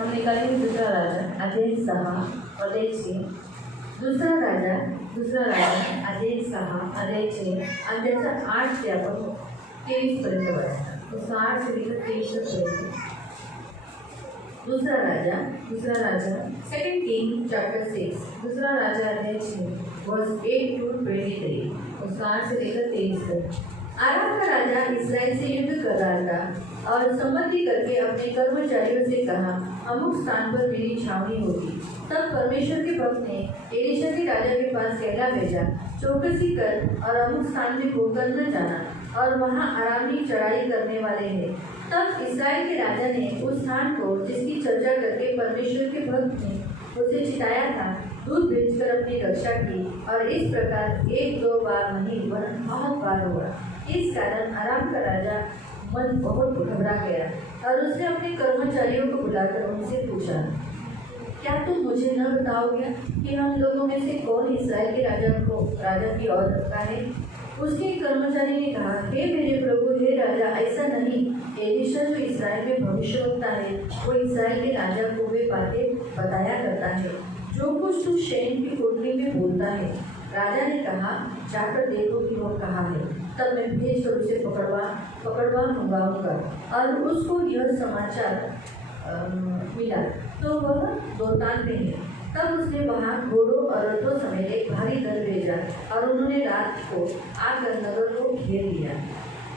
हम निकालेंगे दूसरा राजा अध्याय 6 अध्याय 6। दूसरा राजा अध्याय 6 अध्याय 6 आणि त्याचा 8 ते आपण 23 पर्यंत वाचणार। तो 8 से लेकर 23 पर्यंत। दूसरा राजा सेकंड किंग चैप्टर 6 दूसरा राजा अध्याय 6 वर्स 8 to 23। उसका 8 से लेकर 23 तक। आराम का राजा इस्राएल से युद्ध कर रहा था और सम्मति करके अपने कर्मचारियों से कहा, अमुक स्थान पर मेरी छावनी होगी। तब परमेश्वर के भक्त ने एलीशा के राजा के पास कहला भेजा, चौकसी कर और अमुक स्थान में होकर न जाना, और वहाँ आरामी चढ़ाई करने वाले हैं। तब इस्राएल के राजा ने उस स्थान को जिसकी चर्चा करके परमेश्वर के भक्त ने उसे चिताया था, दूत भेजकर अपनी रक्षा की, और इस प्रकार 1-2 बार नहीं वरन बहुत बार हुआ। इस कारण आराम का राजा मन बहुत घबरा गया और उसने अपने कर्मचारियों को बुलाकर उनसे पूछा, क्या तुम मुझे न बताओगे कि हम लोगों में से कौन इस्राएल के राजा की ओर रखता है? उसके कर्मचारी ने कहा, हे मेरे प्रभु, हे राजा, ऐसा नहीं। एलीशा जो इस्राएल में भविष्यवक्ता है, वो इस्राएल के राजा को वे बातें बताया करता है जो कुछ तू शैन की कोठरी में बोलता है। राजा ने कहा, जाकर देखो कि वह कहाँ है, तब मैं भेजकर उसे पकड़वा मंगाऊंगा। और उसको यह समाचार मिला तो वह दोतान में है। तब उसने वहाँ घोड़ों और रथों समेत एक भारी दल भेजा, और उन्होंने रात को आकर नगर को घेर लिया।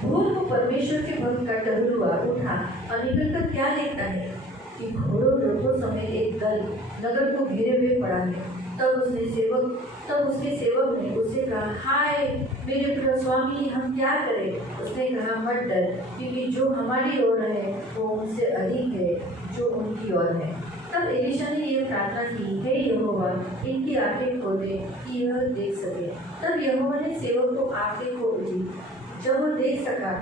भोर को परमेश्वर के भक्त का टहलुआ उठा और निकलकर क्या देखता है कि घोड़ों रथों समेत एक दल नगर को घेरे हुए पड़ा है। तब उसके सेवक ने उससे कहा, हाय मेरे प्रिय स्वामी, हम क्या करें? उसने कहा, मत डर, क्योंकि जो हमारी ओर है वो उनसे अधिक है जो उनकी ओर है। तब एलीशा ने यह प्रार्थना की, हे यहोवा, इनकी आंखें खोले कि यह देख सके। तब यहोवा ने सेवक को आंखें खोल दी। जब वह देख सका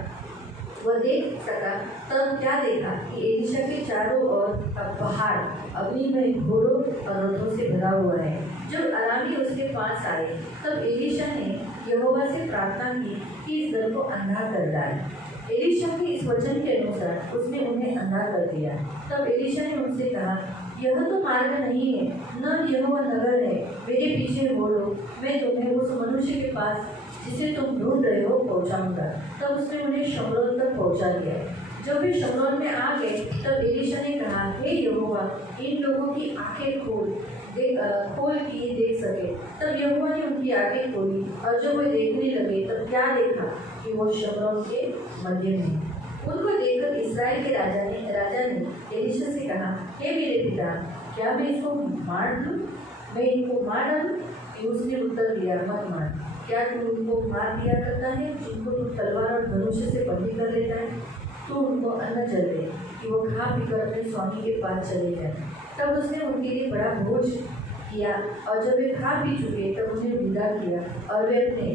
तब क्या देखा कि एलीशा के चारों ओर पहाड़ अग्नि में घोड़ों और रथों से भरा हुआ है। जब अरामी उसके पास आए, तब एलीशा ने यहोवा से प्रार्थना की कि इस दल को अंधा कर डाले। एलीशा के इस वचन के अनुसार उसने उन्हें अंधा कर दिया। तब एलीशा ने उनसे कहा, यह तो मार्ग नहीं है, न यह वह नगर है। मेरे पीछे बोलो, मैं तुम्हें उस मनुष्य के पास जिसे तुम ढूंढ रहे हो पहुंचाऊंगा। तब उसने उन्हें शमरोन तक पहुंचा दिया। जब वे शमरोन में आ गए, तब एलीशा ने कहा, हे यहोवा, इन लोगों की आंखें खोल कि देख सके। तब यहोवा ने उनकी आंखें खोली, और जब वे देखने लगे तब क्या देखा कि वो शमरोन के मध्य में। उनको देखकर इस्राएल के राजा ने एलीशा से कहा, हे मेरे पिता, क्या मैं इसको मार दूं? मैं इनको मार डालूं? उसने उत्तर दिया, मत मार। क्या तू उनको मार दिया करता है जिनको तू तलवार और धनुष से बंदी कर लेता है? तू उनको अन्न चल दे कि वो खा पीकर अपने स्वामी के पास चले जाए। तब उसने उनके लिए बड़ा भोज किया, और जब वे खा पी चुके तब उन्हें विदा किया, और वे अपने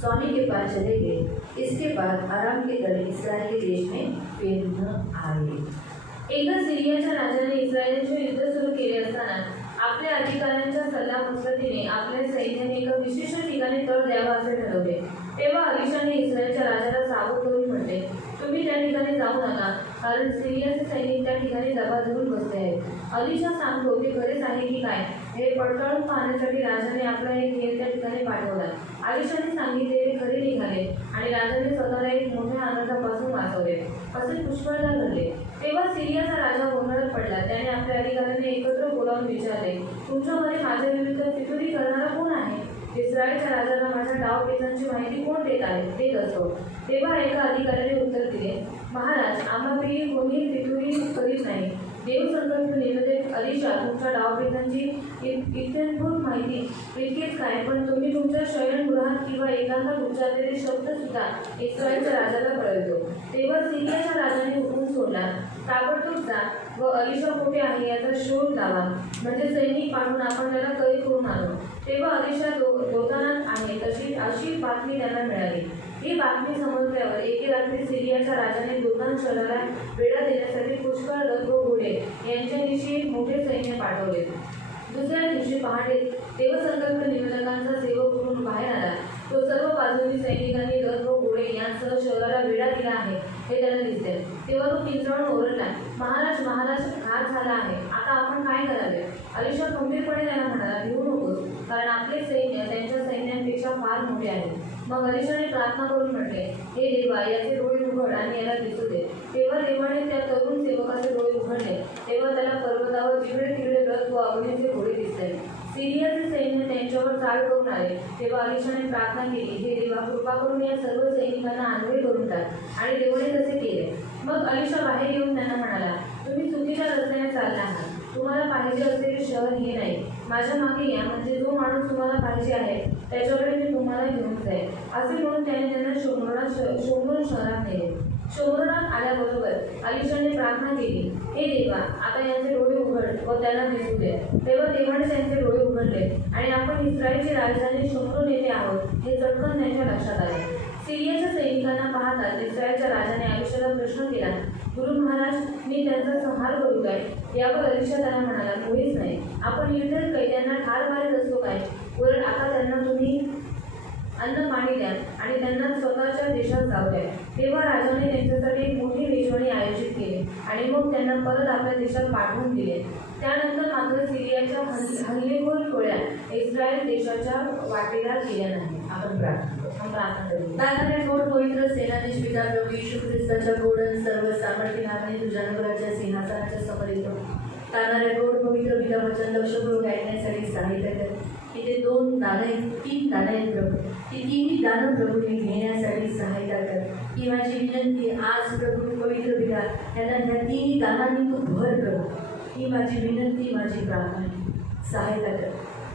स्वामी के पास चले गए। इसके बाद आराम के दल इस्राएल के देश में फिर न आए। एकदा सिरियाच्या राजाने इस्रायलाचे युद्ध सुरू केले असताना आपल्या अधिकाऱ्यांच्या सल्लामसलतीने आपल्या सैन्याने एका विशिष्ट ठिकाणी तळ द्यावा असे ठरवले। तेव्हा अलिशाने इस्रायलच्या राजाला सावध करून म्हटले, तुम्ही त्या ठिकाणी जाऊ नका, कारण सिरियाचे सैनिक त्या ठिकाणी दबा धरून बसले आहेत। अलिशा सांगतो ते खरेच आहे की काय हे पडताळून पाहण्यासाठी राजाने आपला एक हेर त्या ठिकाणी पाठवला। अलिशाने सांगितले ते खरे निघाले, आणि राजाने स्वतःला एक मोठ्या आनंदापासून वाचवले। असे पुष्कळदा घडले। तेव्हा सिरियाचा राजा गोंधळात पडला। त्याने आपल्या अधिकाऱ्यांना एकत्र बोलावून विचारले, तुमच्यामध्ये माझ्या विरुद्ध फितुरी करणारा कोण आहे? इस्रायलच्या राजाला माझ्या डावपेचांची माहिती कोण देत असतो? तेव्हा एका अधिकाऱ्याने उत्तर दिले, महाराज, आम्हापैकी कोणीही फितुरी करीत नाही। देवसंकल्प निवेदक अलिशा तुमच्या डावपेचांची इत्यंभूत माहिती इतकेच काय, पण तुम्ही तुमच्या शयनगृहात किंवा एकांतात उच्चारलेले शब्द सुद्धा इस्रायलच्या राजाला कळवतो। तेव्हा सिरियाच्या राजाने हुकूम सोडला, ताबडतोब जा व अलिशा कुठे आहे याचा शोध लावा, म्हणजे सैनिक पाठवून आपण त्याला कैद करून आणू। तेव्हा अलिशा दोतानात आहे अशी बातमी त्यांना मिळाली। ही बातमी समजल्यावर एके रात्री सिरियाच्या राजाने दोतान शहराला वेढा देण्यासाठी पुष्कळ रथ व घोडे यांच्याविषयी एक मोठे सैन्य पाठवले। दुसऱ्या दिवशी पहाटे देवसंकल्प निवेदकांचा सेवक म्हणून बाहेर आला। तो सर्व बाजूंनी सैनिकांनी रथ व घोडे यांसह शहराला वेढा दिला आहे हे त्याला दिसले। तेव्हा तो किंचाळून ओरडला, महाराज महाराज, घात झाला आहे, आता आपण काय करावे? अलिशा खंबीरपणे त्यांना म्हणाला, भिवू नकोस, कारण आपले सैन्य त्यांच्या सैन्यांपेक्षा फार मोठे आहे. मग अलिशाने प्रार्थना करून म्हटले, हे देवा, याचे डोळे उघड आणि याला दिसू दे. तेव्हा देवाने त्या तरुण सेवकाचे डोळे उघडले. तेव्हा त्याला पर्वतावर जिकडे तिकडे रथ व अग्नीचे घोडे दिसले. सिरियाचे सैन्य त्यांच्यावर चाल करून आले. तेव्हा अलिशाने प्रार्थना केली, हे देवा, कृपा करून या सर्व सैनिकांना आंधळे करून टाक. आणि देवाने तसे केले. मग अलिशा बाहेर येऊन त्यांना म्हणाला, तुम्ही चुकीच्या रस्त्याने चालला आहात. तुम्हाला पाहिजे असलेले शहर हे नाही. माझ्या मागे या, म्हणजे जो माणूस तुम्हाला पाहिजे आहे त्याच्याकडे मी तुम्हाला घेऊन जाईल. असे म्हणून त्याने त्यांना शोमरोन शहरात नेले. शोमरोनात आल्याबरोबर अलिशाने प्रार्थना केली, हे देवा, आता यांचे डोळे उघड व त्यांना दिसू दे. तेव्हा देवाने त्यांचे डोळे उघडले आणि आपण इस्रायलची राजधानी शोमरोन येथे आहोत हे चटकन त्यांच्या लक्षात आले. सिरियाच्या सैनिकांना पाहताच इस्रायलच्या राजाने अलिशाला प्रश्न केला, गुरु महाराज, मी त्यांचा संहार करू काय? यावर अलिशा त्यांना म्हणाला, मुळीच नाही. आपण युद्ध कैद्यांना ठार मारत असतो काय? उलट आता त्यांना तुम्ही अन्न पाणी द्या आणि त्यांना स्वतःच्या देशात जाऊ द्या. तेव्हा राजाने त्यांच्यासाठी एक मोठी मेजवानी आयोजित केली आणि मग त्यांना परत आपल्या देशात पाठवून दिले. त्यानंतर मात्र सिरियाच्या हल्लेखोर टोळ्या इस्रायल देशाच्या वाटेला गेल्या नाही. आपण प्रार्थना करू. दादाने गोड पवित्र सेनाधीश पिता प्रभू येशू ख्रिस्ताच्या गोड आणि सर्व सामर्थ्य नावाने तुझ्या नगराच्या सिंहासनाच्या समोर येतो. तानाऱ्या गोड पवित्र पिता वचन लक्षपूर्वक ऐकण्यासाठी सहाय्य कर. की ते 2 दानं आहेत, 3 दानं आहेत प्रभू, ती 3 दानं प्रभू हे घेण्यासाठी सहायता कर. ही माझी विनंती आज प्रभू पवित्र पिता, यांना ह्या 3 दानांनी तू भर कर. ही माझी विनंती, माझी प्रार्थना, सहायता कर,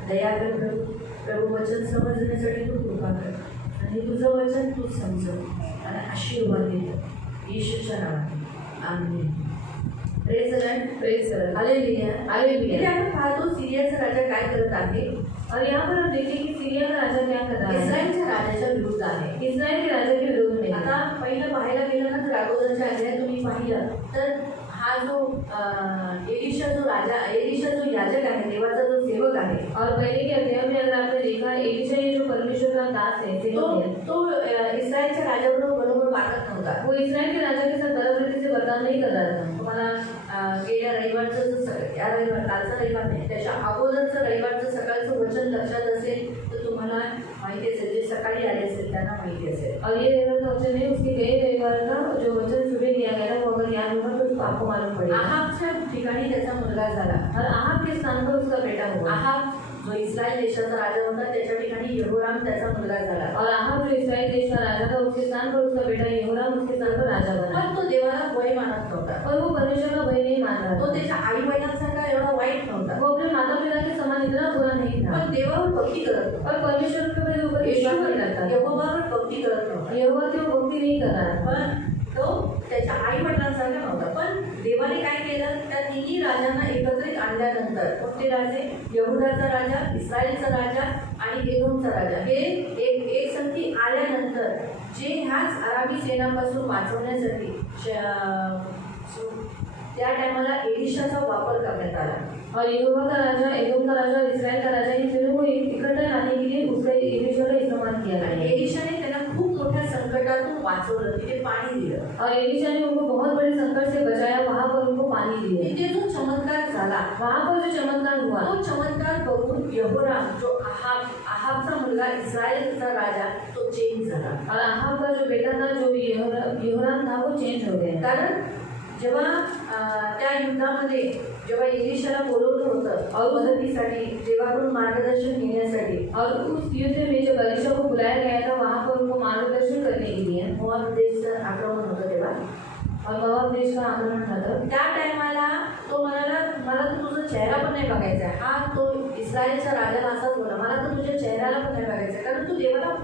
दया कर प्रभू. प्रभू वचन समजण्यासाठी तू कृपा कर आणि तुझं वचन तू समजव आणि आशीर्वाद देतो येशूच्या नावाने. Amen. Praise the Lord. Praise the Lord. Hallelujah. Hallelujah. इथे आपण पाहतो सिरियाचा राजा काय करत आहे. और यहाँ पर हम देखिए कि सीरिया का राजा क्या कर रहा है? इस्रायलच्या राजाच्या विरुद्ध आहे. इस्रायल के राजा के विरुद्ध में. आता पहिलं पाहायला गेलं ना तर अगोदरच्या अध्यायात तुम्ही पाहिलं तर हा जो एलिशा जो याजक आहे, देवाचा जो सेवक आहे, और पहले के अध्याय में अगर आपने देखा एलिशा ये जो परमेश्वर का दास है तो इस्रायलच्या राजाबरोबर वागत नव्हता. वो इस्रायल के राजा के साथ तरह से बर्ताव नहीं कर रहा था. तुम्हाला गेल्या रविवारचं कालचा रविवार नाही, त्याच्या अगोदरचं रविवारचं सकाळचं वचन लक्षात असेल तर तुम्हाला माहिती असेल, जे सकाळी आले असेल त्यांना माहिती असेल. और ये रविवार का वचन है, उसके गए रविवार का जो वचन सुबह दिया गया वो अगर याद होगा तो आपको मालूम पड़ेगा. आहाबच्या ठिकाणी त्याचा मुलगा झाला. और आहाब के स्थान पर उसका बेटा हुआ. आहाब जो इस्रायल देशाचा राजा होता त्याच्या ठिकाणी यहोराम त्याचा मुलगा झाला. और आहाब जो इस्रायल देश का राजा था उसके स्थान पर उसका बेटा यहोराम उसके स्थान पर राजा बना. पण तो देवाला भय मानत नव्हता. और वो परमेश्वर का भय नहीं मान रहा तो था. त्याच्या आई बहिणांसारखा एवढा वाईट नव्हता. वो अपने माता पिता के समान इतना बुरा नहीं था. पण देवावर भक्ती करत और परमेश्वर के ऊपर विश्वास नहीं करता. यहोवावर भक्ती करत नव्हता. यहोवा की वो भक्ति नहीं कर रहा. पण तो त्याच्या आई वडिलांसारखा नव्हता. पण देवाने काय केलं, त्या 3 राजांना एकत्रित आणल्यानंतर कोणते राजे, यहुदाचा राजा, इस्रायलचा राजा आणि एदोमचा राजा, हे एक संगती आल्यानंतर जे ह्याच आरामी सेनापासून वाचवण्यासाठी त्या टायमाला एलिशाचा वापर करण्यात आला. और यहोवा का राजा, एदोम का राजा, इस्राइल का राजा, इन तीनों को इकट्ठा लाने के लिए उसका एलिशा का इस्तेमाल किया गया. आणि एलिशाने त्यांना खूप मोठ्या संकटातून वाचवलं, तिथे पाणी दिलं. और एलिशा ने उनको बहुत बड़े संकट से बचाया, वहाँ पर उनको पानी दिए. तिथे जो चमत्कार झाला, वहाँ पर जो चमत्कार हुआ, तो चमत्कार बघून यहोराम जो आहाबचा मुलगा इस्रायलचा राजा तो चेंज झाला. और आहाब का जो बेटा था, जो यहोराम था, वो चेंज हो गया. कारण जेव्हा त्या युद्धामध्ये जेव्हा एलिशाला बोलवलं होतं और मदतीसाठी, देवाकडून मार्गदर्शन घेण्यासाठी, और उस युद्ध में जब एलिशा को बुलाया गया था वहाँ पर उनको मार्गदर्शन करने के लिए, मोआब देशाचं आक्रमण होतं तेव्हा, और मोआब देश का आक्रमण झालं. त्या टायमाला तो म्हणाला, मला तर तुझा चेहरा पण नाही बघायचा आहे. हा तो इस्रायलच्या राजाला असाच बोला, मला तर तुझ्या चेहऱ्याला पण नाही बघायचं आहे, कारण तू देवाला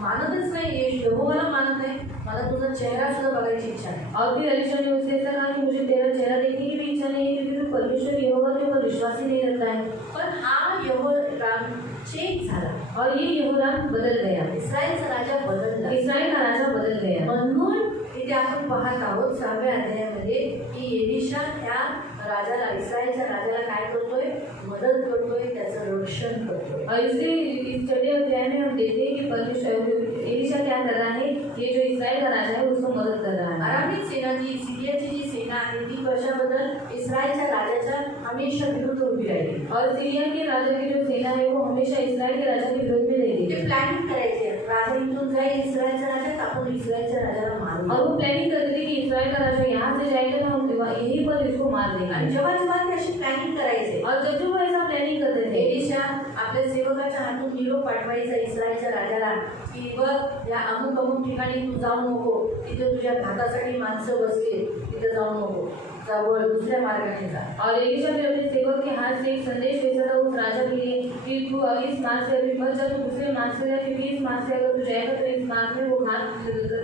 मानतच नाही, यहोवाला मानत नाही, मला तुझा चेहरा सुद्धा बघायची इच्छा आहे. और फिर एलिशा ने उससे ऐसा कहा कि मुझे तेरा चेहरा देखने की भी इच्छा नहीं है, क्योंकि तू परमेश्वर यहोवा के ऊपर विश्वास ही नहीं रखता है. पण हा यहोराम चेंज झाला और ये यहोराम बदल गया. इस्रायलचा राजा बदलला. इस्राइल का राजा बदल गया. म्हणून इथे आपण पाहत आहोत 6व्या अध्यायामध्ये की एलिशा त्या राजाला, इस्रायलच्या राजाला काय करतोय? मदत करतोय, त्याचं रक्षण करतोय. और इस छठे अध्याय में हम देखते हैं कि परमेश्वर एलिशा क्या कर रहा है, ये जो इस्राइल का राजा है उसको मदद कर रहा है. अरामी सेना जी, सिरियाची जी सेना आहे ती कशाबद्दल? इस्रायलच्या राजाच्या हमेशा विरुद्ध उभी राहिली. और सीरिया के राजा की जो सेना है वो हमेशा इस्राइल के राजा के विरोध में रहेगी. ते प्लॅनिंग करायचे, राजा इथून जाईल इस्रायलच्या राजात, आपण इस्रायलच्या राजाला मारू. और वो प्लानिंग करते थे कि इस्राइल का राजा यहाँ से जाएगा तो हम यहीं पर इसको मार देंगे. आणि जेव्हा जेव्हा ते अशी प्लॅनिंग करायचे, और जब वो ऐसा प्लानिंग करते थे, एलिशा आपल्या सेवकाच्या हातून निरोप पाठवायचा इस्रायलच्या राजाला की बघ, या अमुक अमुक ठिकाणी तू जाऊ नको, तिथे तुझ्या घातासाठी माणसं बसली, तिथे जाऊ नको, जवळ दुसऱ्या मार्गाने जा. और एलिशा ने अपने सेवक के हाथ से एक संदेश भेजा था उस राजा के लिए कि तू इस मार्ग से अभी मत जा, तू दूसरे मार्ग से जा, क्योंकि इस मार्ग से अगर तू जाएगा तो इस मार्ग में वो घात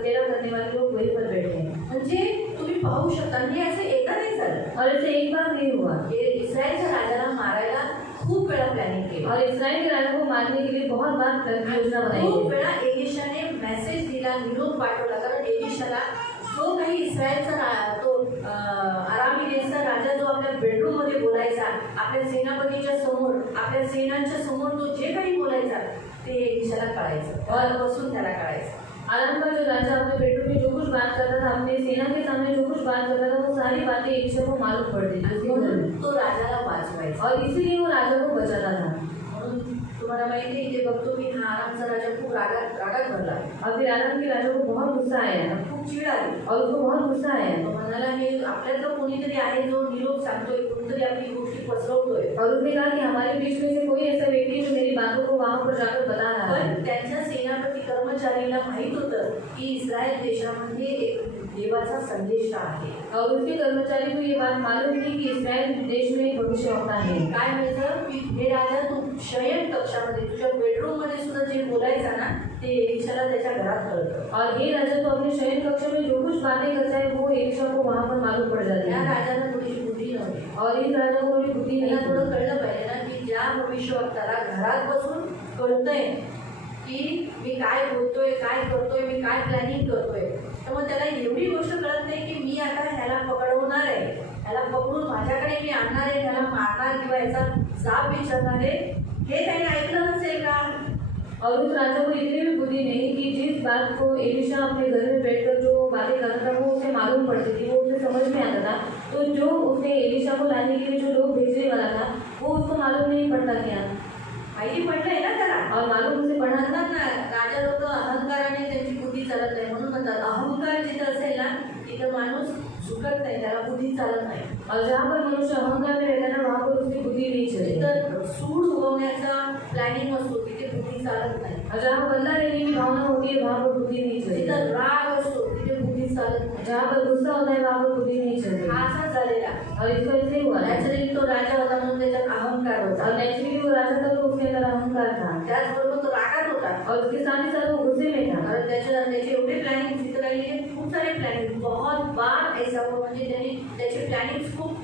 तेरा करने वाले लोग वहीं पर बैठे हैं. म्हणजे तुम्ही पाहू शकता, हे असं एकदा नाही झालं. और ऐसे एक बार नहीं हुआ. हे इस्रायलच्या राजाला मारायला खूप वेळा प्लॅनिंग केली. और इस्राइल के राजा को मारने के लिए बहुत बार योजना बनाई खूप गई. वेळा एलिशाने मेसेज दिला, निरोप पाठवला, कारण एलिशाला जो काही इस्रायलचा तो अरामी देशचा राजा जो आपल्या बेडरूम मध्ये बोलायचा, आपल्या सेनापतीच्या समोर, आपल्या सेनांच्या समोर तो जे काही बोलायचा ते एलिशाला कळायचं, और बसून त्याला कळायचं. आराम का जो राजा अपने बेडरूम में जो कुछ बात करता था, अपने सेना के सामने जो कुछ बात करता था, वो सारी बातें एलिशा को मालूम पड़ती थी. म्हणून तो राजाला वाचवायचा. और इसीलिए वो राजा को बचाता था. म्हणून तुम्हाला माहिती आहे, इथे बघतो की हा आरामचा राजा खूप रागात भरला. और फिर आराम के राजा को बहुत गुस्सा आया खूप चिड आली. और उसको बहुत गुस्सा आया. तो म्हणाला, हे आपल्यातलं कोणीतरी आहे जो निरोप सांगतोय, कोणीतरी आपली गोष्टी पसरवतोय. और उसने कहा कि हमारे बीच में से कोई ऐसा व्यक्ति जो मेरी बातों को वहां पर जाकर बता रहा है. पण त्यांच्या सेनापती कर्मचारीला माहित होतं की इस्रायल देशामध्ये एक देवाचा संदेश आहे. और उसके कर्मचारी को ये बात मालूम थी कि इस्राइल देश में एक भविष्यवक्ता है. काय म्हणायचं की हे राजा, तू शयन कक्षामध्ये तुझ्या बेडरूम मध्ये सुद्धा जे बोलायचा ना ते एलिशाला त्याच्या घरात कळतं. और ये राजा तो अपने शयन कक्ष में जो कुछ बातें करता है वो एलिशा को वहां पर मालूम पड़ जाती या है. राजाला थोडीशी बुद्धी नव्हती. और इस राजा को थोड़ी बुद्धि नहीं त्याला थोडं थी. कळलं पाहिजे ना की ज्या भविष्यवक्त्याला घरात बसून कळतंय की मी काय बोलतोय, काय करतोय, मी काय प्लॅनिंग करतोय, तर मग त्याला एवढी गोष्ट कळत नाही की मी आता ह्याला पकडवणार आहे, ह्याला पकडून माझ्याकडे मी आणणार आहे, त्याला मारणार किंवा याचा जाब विचारणार आहे, हे त्याने ऐकलं नसेल का. और उस राजा को इतनी भी बुद्धि नहीं कि जिस बात को एलिशा अपने घर में बैठकर जो बातें करता था वो उसे मालूम पड़ती थी, वो उसे समझ में आता था. तो जो उसने एलिशा को लाने के लिए जो लोग भेजने वाला था वो उसको मालूम नहीं पड़ता क्या. माहिती पडलंय ना त्याला. और मालूम उसे पढ़ना था. म्हणतात ना, राजा लोक अहंकाराने त्यांची बुद्धी चालत नाही, म्हणून म्हणतात अहंकार जिथं असेल ना तिथं माणूस झुकत नाही, त्याला बुद्धी चालत नाही. और जहाँ पर मनुष्य अहंकार में रहता है ना वहाँ पर उसकी बुद्धि नहीं चलती. तिथं सूड उगवण्याचा प्लॅनिंग असतो, तिथे बुद्धी चालत नाही. और जहाँ बदला लेने की भावना होती है वहाँ पर बुद्धि नहीं चलती. तिथं राग असतो, तिथे बुद्धी चालत नाही. जहाँ पर गुस्सा होता है वहाँ पर बुद्धि नहीं चलती. हा असाच झालेला. और इसको ऐसे ही हुआ. नॅचरली तो राजा होता म्हणून त्याच्यात अहंकार होता. और नेचुरली वो राजा था तो उसके अंदर अहंकार था. त्याचबरोबर तो रागात होता. और उसके साथ ही साथ वो गुस्से में था. कारण त्याचे एवढे प्लॅनिंग तिथं काही खूप सारे प्लॅनिंग, बहुत बार ऐसा हुआ, म्हणजे त्यांनी त्याचे प्लॅनिंग खूप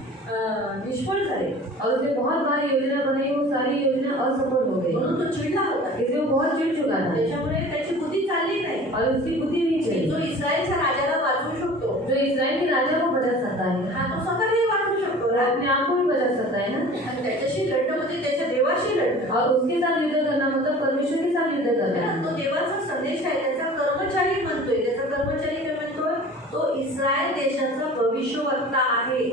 निष्फळ झाले. और उसने बहुत बार योजना बनाई, वो सारी योजना असफल हो गई. म्हणून तो चिडला होता. इसलिए वो बहुत चिढ़ चुका था. त्याच्यामुळे त्याची बुद्धी चालली नाही. और उसकी बुद्धि नहीं चली. जो इस्रायलच्या राजाला वाचवू शकतो, जो इस्राइल के राजा को बचा सकता है, हा तो स्वतःही वाचवू शकतो वो अपने आप को भी बचा सकता है ना. आणि त्याच्याशी लढणं म्हणजे त्याच्या देवाशी लढणं. और उसके साथ युद्ध करना मतलब परमेश्वर के साथ युद्ध करना. तो देवाचा संदेश आहे, त्याचा कर्मचारी म्हणतोय, त्याचा कर्मचारी काय म्हणतोय, तो इस्रायल देशाचा भविष्यवक्ता आहे.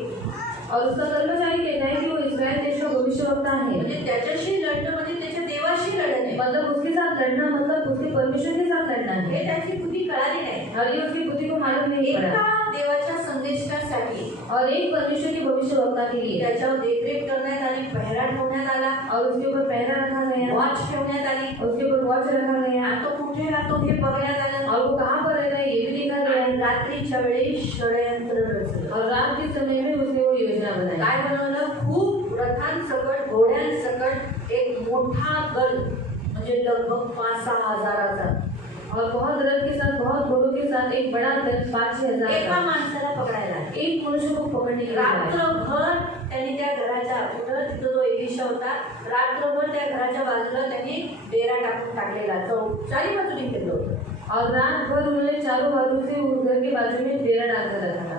और उसका कर्मचारी कहता है कि वो इस्राइल देश का भविष्यवक्ता है. म्हणजे त्याच्याशी लढणं म्हणजे त्याच्या देवाशी लढणे. मतलब उसके साथ लड़ना मतलब उसके परमेश्वर के साथ लड़ना है. हे त्याची बुद्धी कळाली नाही. और ये उसकी बुद्धि को मालूम नहीं पड़ा. एका देवाच्या संदेशासाठी और एक परमेश्वर के भविष्यवक्ता के लिए त्याच्यावर देखरेख करण्यात आली, पहरा ठेवण्यात आला, और उसके ऊपर पहरा रखा गया, वॉच ठेवण्यात आली, उसके ऊपर वॉच रखा गया, आणि तो कुठे राहतो हे बघण्यात आलं. और वो कहाँ पर रहता है ये भी देखा गया. आणि रात्रीच्या वेळी षडयंत्र रचलं. और रात के समय में उसने वो योजना बनाई. काय बनवलं, खूप रथांसकट, घोड्यांसकट एक मोठा दल, म्हणजे लगभग 5-6 हजाराचा, और बहुत रथ के साथ, बहुत घोड़ों के साथ एक बड़ा दल 5-6 एका हजार माणसाला पकडायला. एक मनुष्य को पकड़ने के लिए आया. रात्रभर त्यांनी त्या घराच्या कुठं, तिथं जो एलिशा होता, रात्रभर त्या घराच्या बाजूला त्यांनी डेरा टाकून टाकलेला, चारी बाजूने केलं होतं. और रात भर उन्होंने चारों बाजू से उस घर के बाजू में डेरा डालकर रखा था।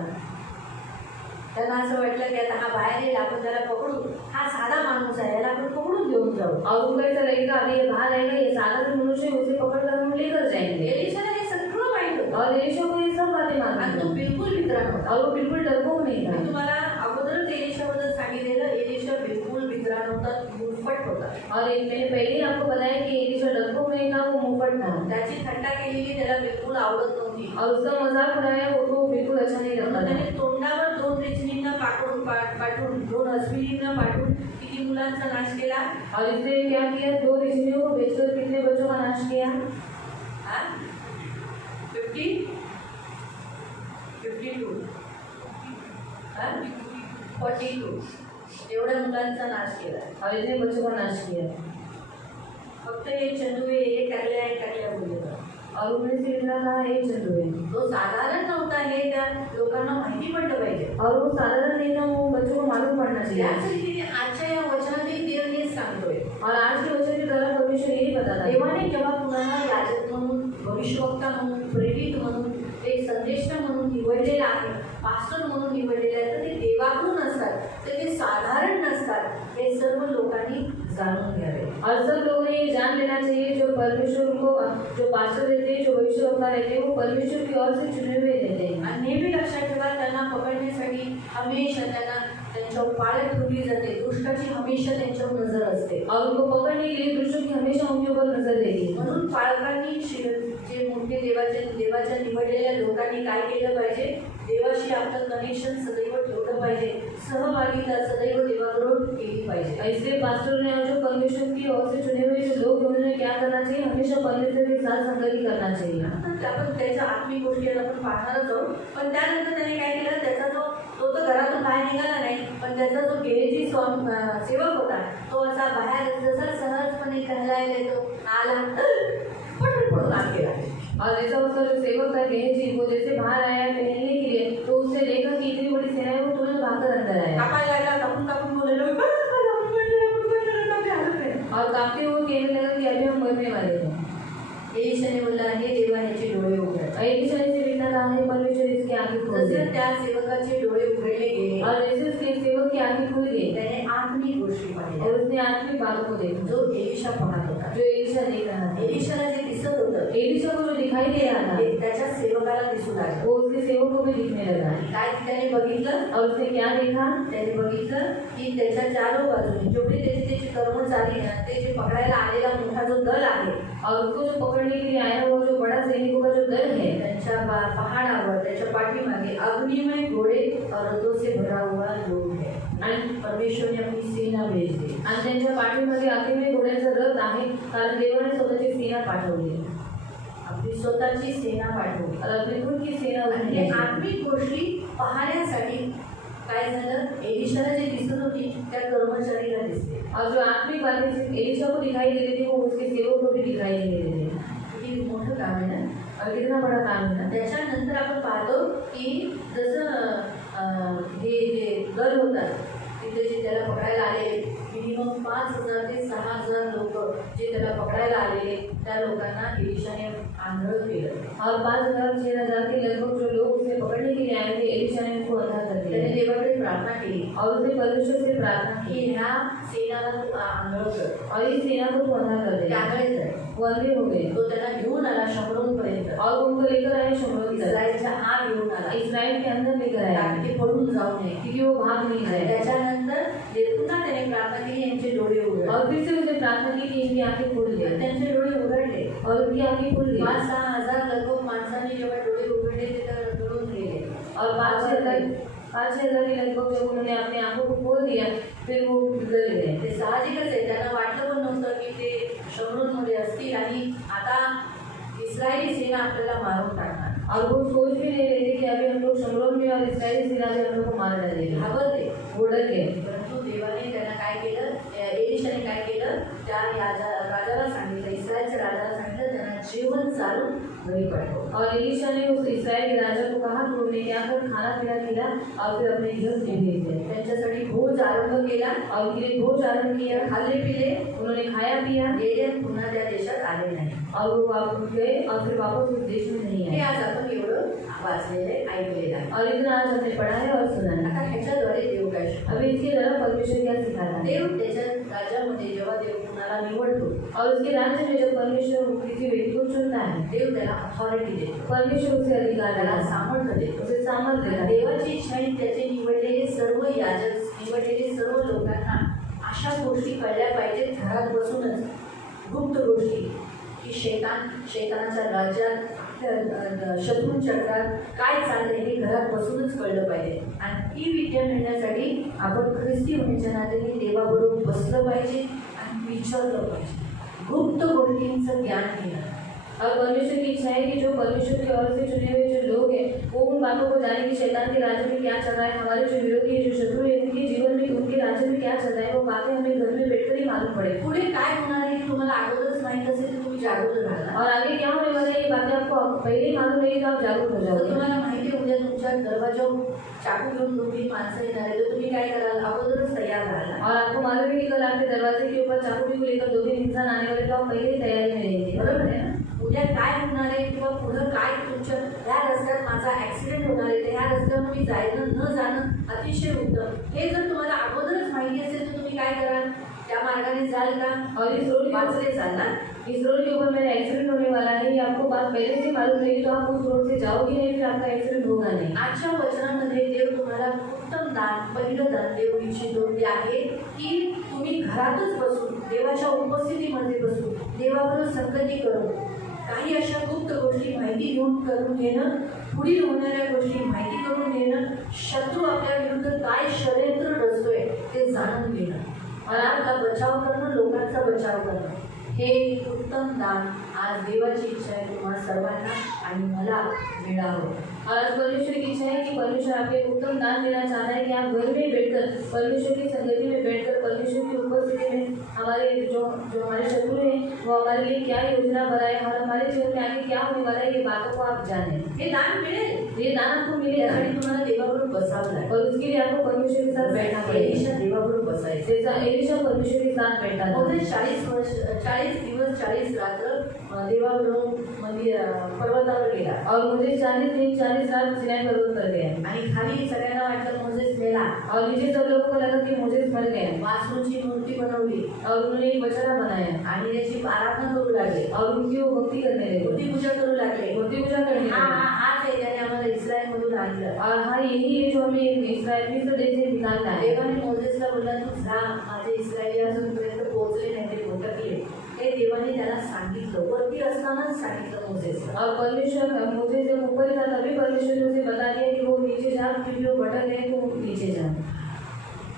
त्यांना असं वाटलं की आता हा बाहेर येईल, आपण त्याला पकडू, हा साधा माणूस आहे, याला आपण पकडून घेऊन जाऊ. और उनको ऐसा लगेगा अभी ये बाहर आएगा, ये साधारण मनुष्य है, उसे पकड़ कर हम लेकर जाएंगे। एलिशाला हे सगळं माहित होतं और एलिशा को ये सब बातें मालूम आणि तो थी। बिलकुल भित्रा नव्हता. और वो बिल्कुल डरपोक नहीं मी था। तुम्हाला अगोदरच एलिशाबद्दल सांगितलेलं, एलिशा बिलकुल भित्रा नव्हता, मुरफट होता. और एक मैंने पहले ही आपको बताया कि एलिशा डरपोक नहीं था, वो मुंहफट था। त्याची थट्टा केलेली त्याला बिलकुल आवडत नव्हती. और उसका मजाक उड़ाया वो तो बिल्कुल अच्छा नहीं लगता त्याने था। तोंडावर 2 रेचनींना पाठवून 2 अश्विनींना पाठवून किती मुलांचा नाश केला. और इसने क्या किया, 2 ऋषियों को बेचकर कितने बच्चों का नाश किया। हा? 50 52 हा? 42 एवढ्या मुलांचा नाश केला. और इतने बच्चों का नाश किया। फक्त हे चंदुवे एक टाकल्या बोलले. और उन्होंने से इतना कहा एक चंदू है। तो साधारण नव्हता हे त्या लोकांना माहिती पडलं पाहिजे. और वो साधारण नहीं था, वो बच्चों को मालूम पड़ना चाहिए। याच रीतीने आजच्या या वचनातील देव हेच सांगतोय. और आज के वचन के द्वारा परमेश्वर यही बताता है। देवाने जेव्हा कुणाला याजक म्हणून, भविष्यवक्ता म्हणून, प्रेरित म्हणून, एक संदेष्टा म्हणून निवडलेला आहे, पास्टर म्हणून निवडलेला आहे, तर ते देवाकडून असतात, तर ते साधारण नसतात. हे सर्व लोकांनी जाणून घ्यावे. और सब लोगों ने ये जान लेना चाहिए, जो परमेश्वर को जो पास्टर रहते हैं, जो भविष्यवक्ता रहते हैं, वो परमेश्वर की ओर से चुने हुए रहते हैं। आणि नेहमी लक्षात ठेवा, त्यांना पकडण्यासाठी हमेशा त्यांच्यावर पाळत ठेवली जाते. दुष्टाची हमेशा त्यांच्यावर नजर असते. और उनको पकड़ने के लिए दुष्टों की हमेशा उनके ऊपर नजर रहेगी। म्हणून पालकांनी जे मोठे देवाच्या निवडलेल्या लोकांनी काय केलं पाहिजे, देवाशी आपलं कनेक्शन सदैव ठेवलं पाहिजे, सहभागिता सदैव देवाबरोबर केली पाहिजे. इसलिए पास्टर ने और जो परमेश्वर की ओर से चुने हुए जो लोग उन्होंने क्या करना चाहिए, हमेशा परमेश्वर के साथ संगति करना चाहिए। तर आपण त्याच्या आत्मिक गोष्टी आपण पाहणारच आहोत. पण त्यानंतर त्याने काय केलं, त्याचा तो तर घरातून बाहेर निघाला नाही, पण त्याचा जो गेहजी सेवक होता, तो असा बाहेर जसा सहजपणे टहलायला येतो, आला पटकन आत गेला. और ऐसा उसका जो सेवक था गेहजी, वो जैसे बाहर आया टहलने के लिए, तो उससे देखा कि इतनी बड़ी सेना है, वो तुरंत भागकर अंदर आया। कापायला लागला, कापून बोलायला, और काफी वो कहने लगा कि अभी हम मरने वाले हैं। एलिशाने बोलला, हे देवा ह्याचे डोळे उघड. एलिशा ने से इतना कहा है, परमेश्वर इसकी आंखें खोल दे। जसं त्या सेवकाचे डोळे उघडले गेले, और जैसे उसके सेवक की आंखें खुल गई त्याने आत्मिक गोष्टी पाहिल्या, और उसने आत्मिक बातों को देखा, जो एलिशा पाहत होता. जो एलिशा देख रहा था। एलिशाला जे दिसत होतं, एलिशा को जो दिखाई दे रहा था, ते त्याच्या सेवकाला दिसू लागलं. वो उसके सेवक को भी दिखने लगा। काय त्याने बघितलं, और उसने क्या देखा, त्याने बघितलं की त्याच्या चारो बाजूने जेवढे त्याचे कर्मचारी ना, ते जे पकडायला आलेला मोठा जो दल आहे, और उसको जो पकड़ने के लिए आया हुआ जो बड़ा सैनिकों का जो दल है, त्यांच्या पहाडावर त्याच्या पाठीमागे अग्निमय घोडे और रथों से भरा हुआ लोग है. आणि परमेश्वर ने अपनी सेना भेज दी. आणि त्यांच्या पाठीमागे अग्निमय घोड्यांचा रथ आहे, कारण देवाने स्वतःची सेना पाठवली, आपली स्वतःची सेना पाठवली. और अपनी खुद की सेना आणि उठली। हे आत्मिक गोष्टी पाहण्यासाठी काय झालं, एलिशाला जे दिसत होती त्या कर्मचारीला दिसते. और जो आत्मिक बातें सिर्फ एलिशा को दिखाई दे रही थी, वो उसके सेवक को भी दिखाई दे रही थी। किती मोठं काम आहे ना. और कितना बड़ा काम है ना। त्याच्यानंतर आपण पाहतो की जसं हे जे दल होतात, तिथे जे त्याला पकडायला आलेले मिनिमम 5,000 ते 6,000 लोक जे त्याला पकडायला आलेले, त्या लोकांना एलिशाने आंधळ केलं. और 5,000 6,000 के लगभग जो लोग उसे पकड़ने के लिए आए थे, एलिशा ने उनको अंधा कर त्याने दिया। देवाकडे प्रार्थना केली और उसने परमेश्वर से प्रार्थना की की, ह्या सेनाला तू आंधळ कर. और इस सेना को तू अंधा कर दे। त्यामुळेच आहे वो अंधे हो गए, तो त्यांना घेऊन आला शमरोनपर्यंत. और उनको लेकर आए शमरोन तक, इस्रायलच्या आत घेऊन आला, इस्राइल के अंदर लेकर आया, ताकि ते पडून जाऊ नये. क्योंकि वो भाग नहीं आणि गए। त्याच्यानंतर पुन्हा त्याने प्रार्थना केली, यांचे डोळे उघडले. और फिर से उसने प्रार्थना की कि इनकी आंखें खुल गई, त्यांचे डोळे उघडले. और उनकी आंखें खुल गई। 5-6 हजार लगभग माणसांनी जेव्हा डोळे उघडले ते तर रडून गेले. और 5,000 के लगभग जब उन्होंने अपनी आंखों को खोल दिया, फिर वो डर गए। ते साहजिकच आहे, त्यांना वाटलं पण नव्हतं की ते शमरोनमध्ये असतील आणि आता इस्रायली सेना आपल्याला मारून टाकणार. और वो सोच भी नहीं रहे थे कि अभी हम लोग शमरोन में और इस्राएली सेना भी हम लोग को मार डालेगी। घाबरले. वो डर गए। परंतु देवाने त्यांना काय केलं, एलिशाने काय केलं, त्या राजाला सांगितलं, इस्रायलच्या राजाला सांगितलं, त्यांना जेवण चालून घरी पाठव. और एलिशा ने उस इस्राएल के राजा को कहा, तो उन्हें क्या कर खाना पीना खिला और फिर अपने घर भेज दिया। त्यांच्यासाठी भोज आरंभ केला और उनके लिए भोज आरंभ किया, खाल्ले पिले उन्होंने खाया पिया गेले आणि पुन्हा त्या देशात आले नाही और वो वापस गए और फिर वापस उस देश में नहीं हे आए। आज आपण एवढं वाचलेलं आहे, ऐकलेलं आहे. और इतना आज हमने पढ़ा है और सुना है। आता ह्याच्याद्वारे देव काय शिकवतो? अभी इसके द्वारा परमेश्वर क्या सिखाता है? देव त्याच्या राज्यामध्ये जेव्हा देव कुणाला निवडतो और उसके राज्य में जब परमेश्वर किसी व्यक्ति को चुनता है, देव त्याला अथॉरिटी देतो, परमेश्वर उसे अधिकार त्याला देता है, सामर्थ्य देतो. उसे सामर्थ्य देता है। देवाची इच्छा आहे त्याचे निवडलेले सर्व याजक, निवडलेले सर्व लोकांना अशा गोष्टी कळल्या पाहिजेत घरात बसूनच, गुप्त गोष्टी की शैतानाच्या राज्यात शत्रू चक्रात काय चाललंय हे घरात बसूनच कळलं पाहिजे. आणि ती विद्या मिळण्यासाठी आपण ख्रिस्ती होण्याच्या नात्याने देवाबरोबर बसलं पाहिजे आणि विचारलं पाहिजे, गुप्त गोष्टींचं ज्ञान घेणं. और परमेश्वर की इच्छा है कि जो परमेश्वर की ओर से चुने हुए जो लोग हैं वो उन बातों को जाने कि शैतान के राज्य में क्या चल रहा है, हमारे जो विरोधी है, जो शत्रु है, उनके जीवन में उनके राज्य में क्या चल रहा है, वो बातें हमें घर में बैठकर ही मालूम पड़े। पुढे काय होणार आहे हे तुम्हाला अगोदरच माहीत असेल तर तुम्ही जागरूक राहा. और आगे क्या होने वाला है ये बातें आपको पहले ही मालूम रहेगी तो आप जागरूक हो जर जाओगे। तुम्हाला माहिती आहे उद्या तुमच्या दरवाजावर चाकू घेऊन 2-3 माणसं येणार आहे तर तुम्ही काय कराल? अगोदरच तयार राहाल. और आपको मालूम है कि कल आपके दरवाजे के ऊपर चाकू भी को लेकर 2-3 इंसान आने वाले तो आप पहले ही तैयारी में रहेंगे। बरोबर आहे ना? उद्या काय होणार आहे किंवा पुढं काय तुमच्या ह्या रस्त्यात माझा ऍक्सिडेंट होणार आहे तर ह्या रस्त्यावर मी जायचं न जाणं अतिशय उत्तम. हे जर तुम्हाला अगोदरच माहिती असेल तर तुम्ही काय कराल? त्या मार्गाने जाल का? और इस रोड वाचले जाल ना? इस रोड के ऊपर मेरा एक्सीडेंट होने वाला है, ये आपको बात पहले से मालूम रहेगी तो आप उस रोड से जाओगे नहीं, फिर आपका एक्सीडेंट होगा नहीं। आजच्या वचनामध्ये देव तुम्हाला उत्तम दान, पहिलं दान देव इच्छितो ते आहे की तुम्ही घरातच बसून देवाच्या उपस्थितीमध्ये बसून देवाबरोबर संगती करून काही अशा गुप्त गोष्टी माहिती घेऊन करून घेणं, पुढील होणाऱ्या गोष्टी माहिती करून घेणं, शत्रू आपल्या विरुद्ध काय षड्यंत्र रचतोय ते जाणून घेणं आणि आपला बचाव करणं, लोकांचा बचाव करणं, हे उत्तम दान आज देवाची इच्छा आहे तुम्हा सर्वांना आणि मला मिळावं. और आज परमेश्वर की इच्छा है कि परमेश्वर आपको एक उत्तम दान देना चाहता है कि आप घर में बैठकर परमेश्वर की संगति में बैठकर परमेश्वर की उपस्थिति में हमारे जो हमारे शत्रु हैं वो हमारे लिए क्या योजना बनाए और हमारे जीवन में आगे क्या होने वाला है ये बातों को आप जानें। हे दान मिळेल, ये दान आपको मिलेगा यासाठी तुम्हाला देवाबरोबर बसावं लागेल. और उसके लिए आपको परमेश्वर के साथ बैठना पड़ेगा। एलिशा देवाबरोबर बसायचं. जैसा एलिशा परमेश्वर के साथ बैठा था। मोसेस 40 दिवस 40 रात्र देवाबरोबर पर्वतावर गेला और मुझे 40 दिन 40 रात सिनाई पर्वत पर गए आणि खाली सगळ्यांना वाटलं मोसेस मेला. और नीचे सब लोगों को लगा कि मोसेस मर गए वासरूची मूर्ती बनवली और उन्होंने एक बछड़ा बनाया आणि त्याची आराधना करू लागले, और उनकी वो भक्ति करने लगे, मूर्ती पूजा करू लागले. मूर्ति पूजा करने हा लगे। हा हाच आहे त्याने आम्हाला इस्रायल मधून आणलं. और हाँ यही है जो हमें इस्राएल मिस्र देश से निकालना है। देवाने मोसेसला बोलला तू जा, माझे इस्रायली अजूनपर्यंत पोहोचले नाही ते भटकले. हे देवाने त्याला सांगितलं, वरती असतानाच सांगितलं मोसेसला. और परमेश्वर मुझे जब ऊपर था तभी परमेश्वर ने उसे बता दिया कि वो नीचे जा, क्योंकि वो भटक गए तो वो नीचे जा।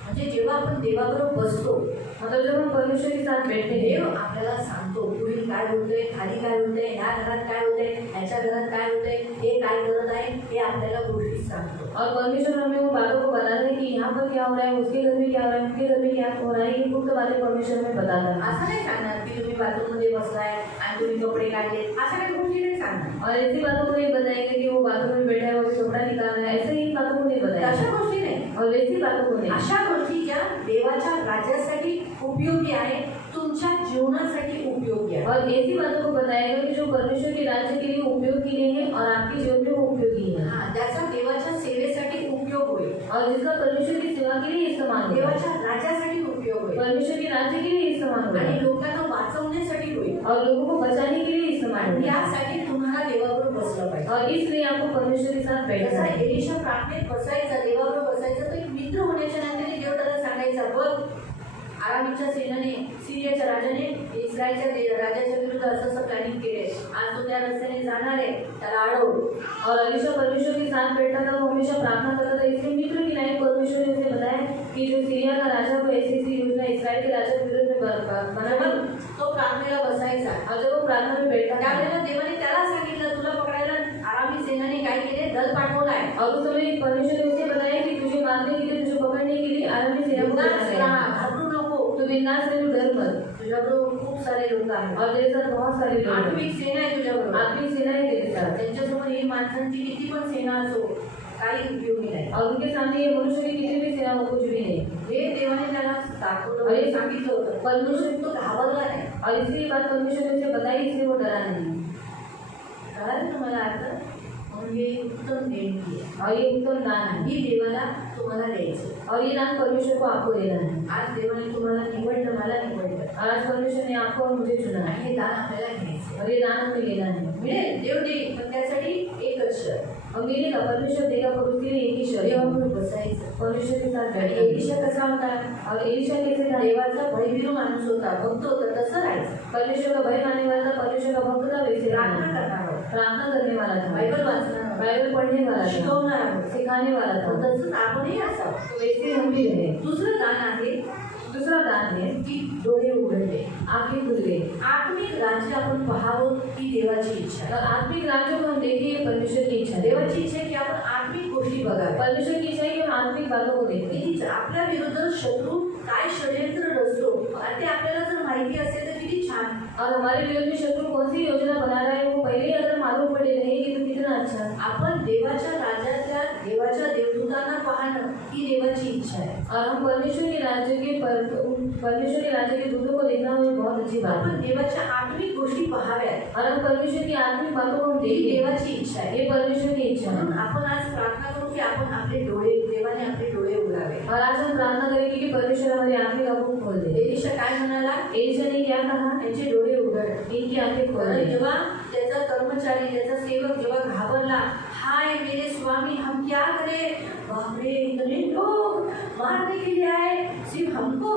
म्हणजे जेव्हा आपण देवाबरोबर बसतो मतलब जब हम परमेश्वर के साथ बैठते हैं देव आपल्याला सांगतो पुढील काय होतंय, खाली काय होतंय, ह्या घरात काय होतंय, ह्याच्या घरात काय होतंय, हे काय करत आहे, हे आपल्याला गोष्टी सांगतो. और परमेश्वर हमें वो बातों को बताता है कि यहाँ पर क्या हो रहा है, उसके घर में क्या हो रहा है, उनके घर में क्या हो रहा है, ये गुप्त बातें परमेश्वर हमें बताता है। असं नाही सांगणार की तुम्ही बाथरूममध्ये बसलाय आणि तुम्ही कपडे काढले, अशा काही गोष्टी नाही सांगणार. और ऐसी बातों को नहीं बताएंगे कि वो बाथरूम में बैठा है और कपड़ा निकाल रहा है, ऐसे ही बातों को नहीं बताएंगे। अशा गोष्टी नाही. और वैसी बातों को नहीं, अशा गोष्टी ज्या देवाच्या राज्यासाठी उपयोगी आहे, तुमच्या जीवनासाठी उपयोगी आहे. और ऐसी बातों को बताएगा कि जो परमेश्वर के राज्य के लिए उपयोग के लिए है और आपके जीवन में वो उपयोगी है। हा, त्याचा देवाच्या सेवेसाठी उपयोग होईल, और जिसका परमेश्वर की सेवा के लिए इस्तेमाल होगा, देवाच्या राज्यासाठी उपयोग होईल परमेश्वर के राज्य के लिए इस्तेमाल आणि होगा लोकांना वाचवण्यासाठी होईल. और लोगों को बचाने के लिए इस्तेमाल आणि होगा। यासाठी तुम्हाला देवाबरोबर बसलं पाहिजे. और इसलिए आपको परमेश्वर के साथ बैठना जसा है। एलिशा प्रार्थनेत बसायचा, देवाबरोबर बसायचा, तर एक मित्र होण्याच्या नात्याने देव त्याला सांगायचा, बघ आरामीच्या सेनेने, सिरियाच्या राजाने इस्रायलच्या राजाच्या विरुद्ध असं प्लॅनिंग केले, आज तो त्या रस्त्याने जाणार आहे, त्याला अडव. और एलिशा परमेश्वर के साथ बैठा था, वो हमेशा प्रार्थना करता था, इसलिए मित्र की नाई परमेश्वर ने उसे बताया कि जो सीरिया का राजा को ऐसी योजना इस्राएल के राजा के विरुद्ध में बना। तो प्रार्थनेला बसायचा. और जब वो प्रार्थना में बैठा था त्यावेळेला देवाने त्याला सांगितलं, तुला पकडायला आरामी सेनाने काय केले, दल पाठवलाय. और उस समय परमेश्वर ने उसे बताया कि तुझे मारने के लिए, तुझे पकड़ने के लिए आरामी सेना को बिंदास भेजा राहा, गया। घाबरू नको. तो बिंदास रहे, डर मत। तुझ्याबरोबर खूप सारे लोक आहेत, और तेरे साथ बहुत सारे लोग हैं। आत्मिक सेना आहे तुझ्याबरोबर. आत्मिक सेना है तेरे साथ। त्यांच्यासमोर ही माणसांची किती पण सेना असो, काही उपयोगी नाही। और उनके सामने ये मनुष्य की कितनी भी सेना हो कुछ भी नहीं। हे देवाने त्याला दाखवलं, अरे सांगितलं होतं, परमेश्वर तो घाबरला नाही। और इसलिए बात परमेश्वर ने उसे बताई, इसलिए वो डरा नहीं। कळालं तुम्हाला अर्थ? म्हणून हे उत्तम देणगी आहे और ये उत्तम दान है, ही देवाला तुम्हाला द्यायचं। और ये दान परमेश्वर को आपको देना है। आज देवाने तुम्हाला निवडलं, मला निवडलं, और आज परमेश्वर ने आपको और मुझे चुना आणि है, हे दान आपल्याला घ्यायचं। और ये दान हमें लेना है। मिळेल, देव देईल, पण त्यासाठी एकच शर्त, और मिलेगा, परमेश्वर देगा, पर उसके लिए एक ही शर्त है, देवाबरोबर बसायचं। परमेश्वर के साथ आणि बैठना। एलिशा कसा होता? और एलिशा कैसे था? देवाचा भयभीरू माणूस होता, भक्त होता, तसं राहायचं। परमेश्वर का भय मानने वाला था, परमेश्वर का भक्त था, वैसे प्रार्थना रहना। करणार आहोत, प्रार्थना करने वाला था, बायबल वाचणार आहोत, बाइबल पढ़ने वाला था, शिकवणार आहोत, सिखाने वाला था, तसंच आपणही असावं। तो वैसे हम भी रहे। दुसरं दान आहे दूसरा दान है की डोळे उघडले। आंखें खुल गई। आत्मिक राज्य आपण पाहावं ही देवाची इच्छा और आहे। आत्मिक राज्य को हम देखें, ये परमेश्वर की इच्छा है। देवाची इच्छा आहे की आपण आत्मिक गोष्टी बघाव्या। परमेश्वर की इच्छा है कि हम आत्मिक बातों को देखें। किती आपल्या विरुद्ध शत्रू काय षडयंत्र रचतो ते आपल्याला जर माहिती असेल तर किती छान। और हमारे विरोध में शत्रु कौन सी योजना बना रहा है, वो पहले ही अगर मालूम पड़े रहेगी तो कितना अच्छा। आपण देवाच्या राज्याच्या देवाच्या देवदूतांना पाहणं ही देवाची इच्छा आहे। और हम परमेश्वर के राज्य के दूतों को देखना हमें बहुत अच्छी बात आपण है। देवाच्या आत्मिक गोष्टी पाहाव्यात और हम परमेश्वर की आत्मिक बातों को हम ही देखें, देवाची इच्छा आहे। ये परमेश्वर की इच्छा है। म्हणून आपण आज प्रार्थना करू की आपण आपले डोळे, देवाने आपले डोळे उघडावे। और आज हम प्रार्थना करेंगे कि परमेश्वर हमारी आंखें का मुख खोल दे। एलिशा काय म्हणाला? एलिशा ने क्या कहा? त्यांचे डोळे उघड। इनकी आंखें खोल कारण दे। जेव्हा त्याचा कर्मचारी, त्याचा सेवक जेव्हा घाबरला, हाय मेरे स्वामी हम क्या करें, बापरे इतने लोग मारने के लिए आए, सिर्फ हमको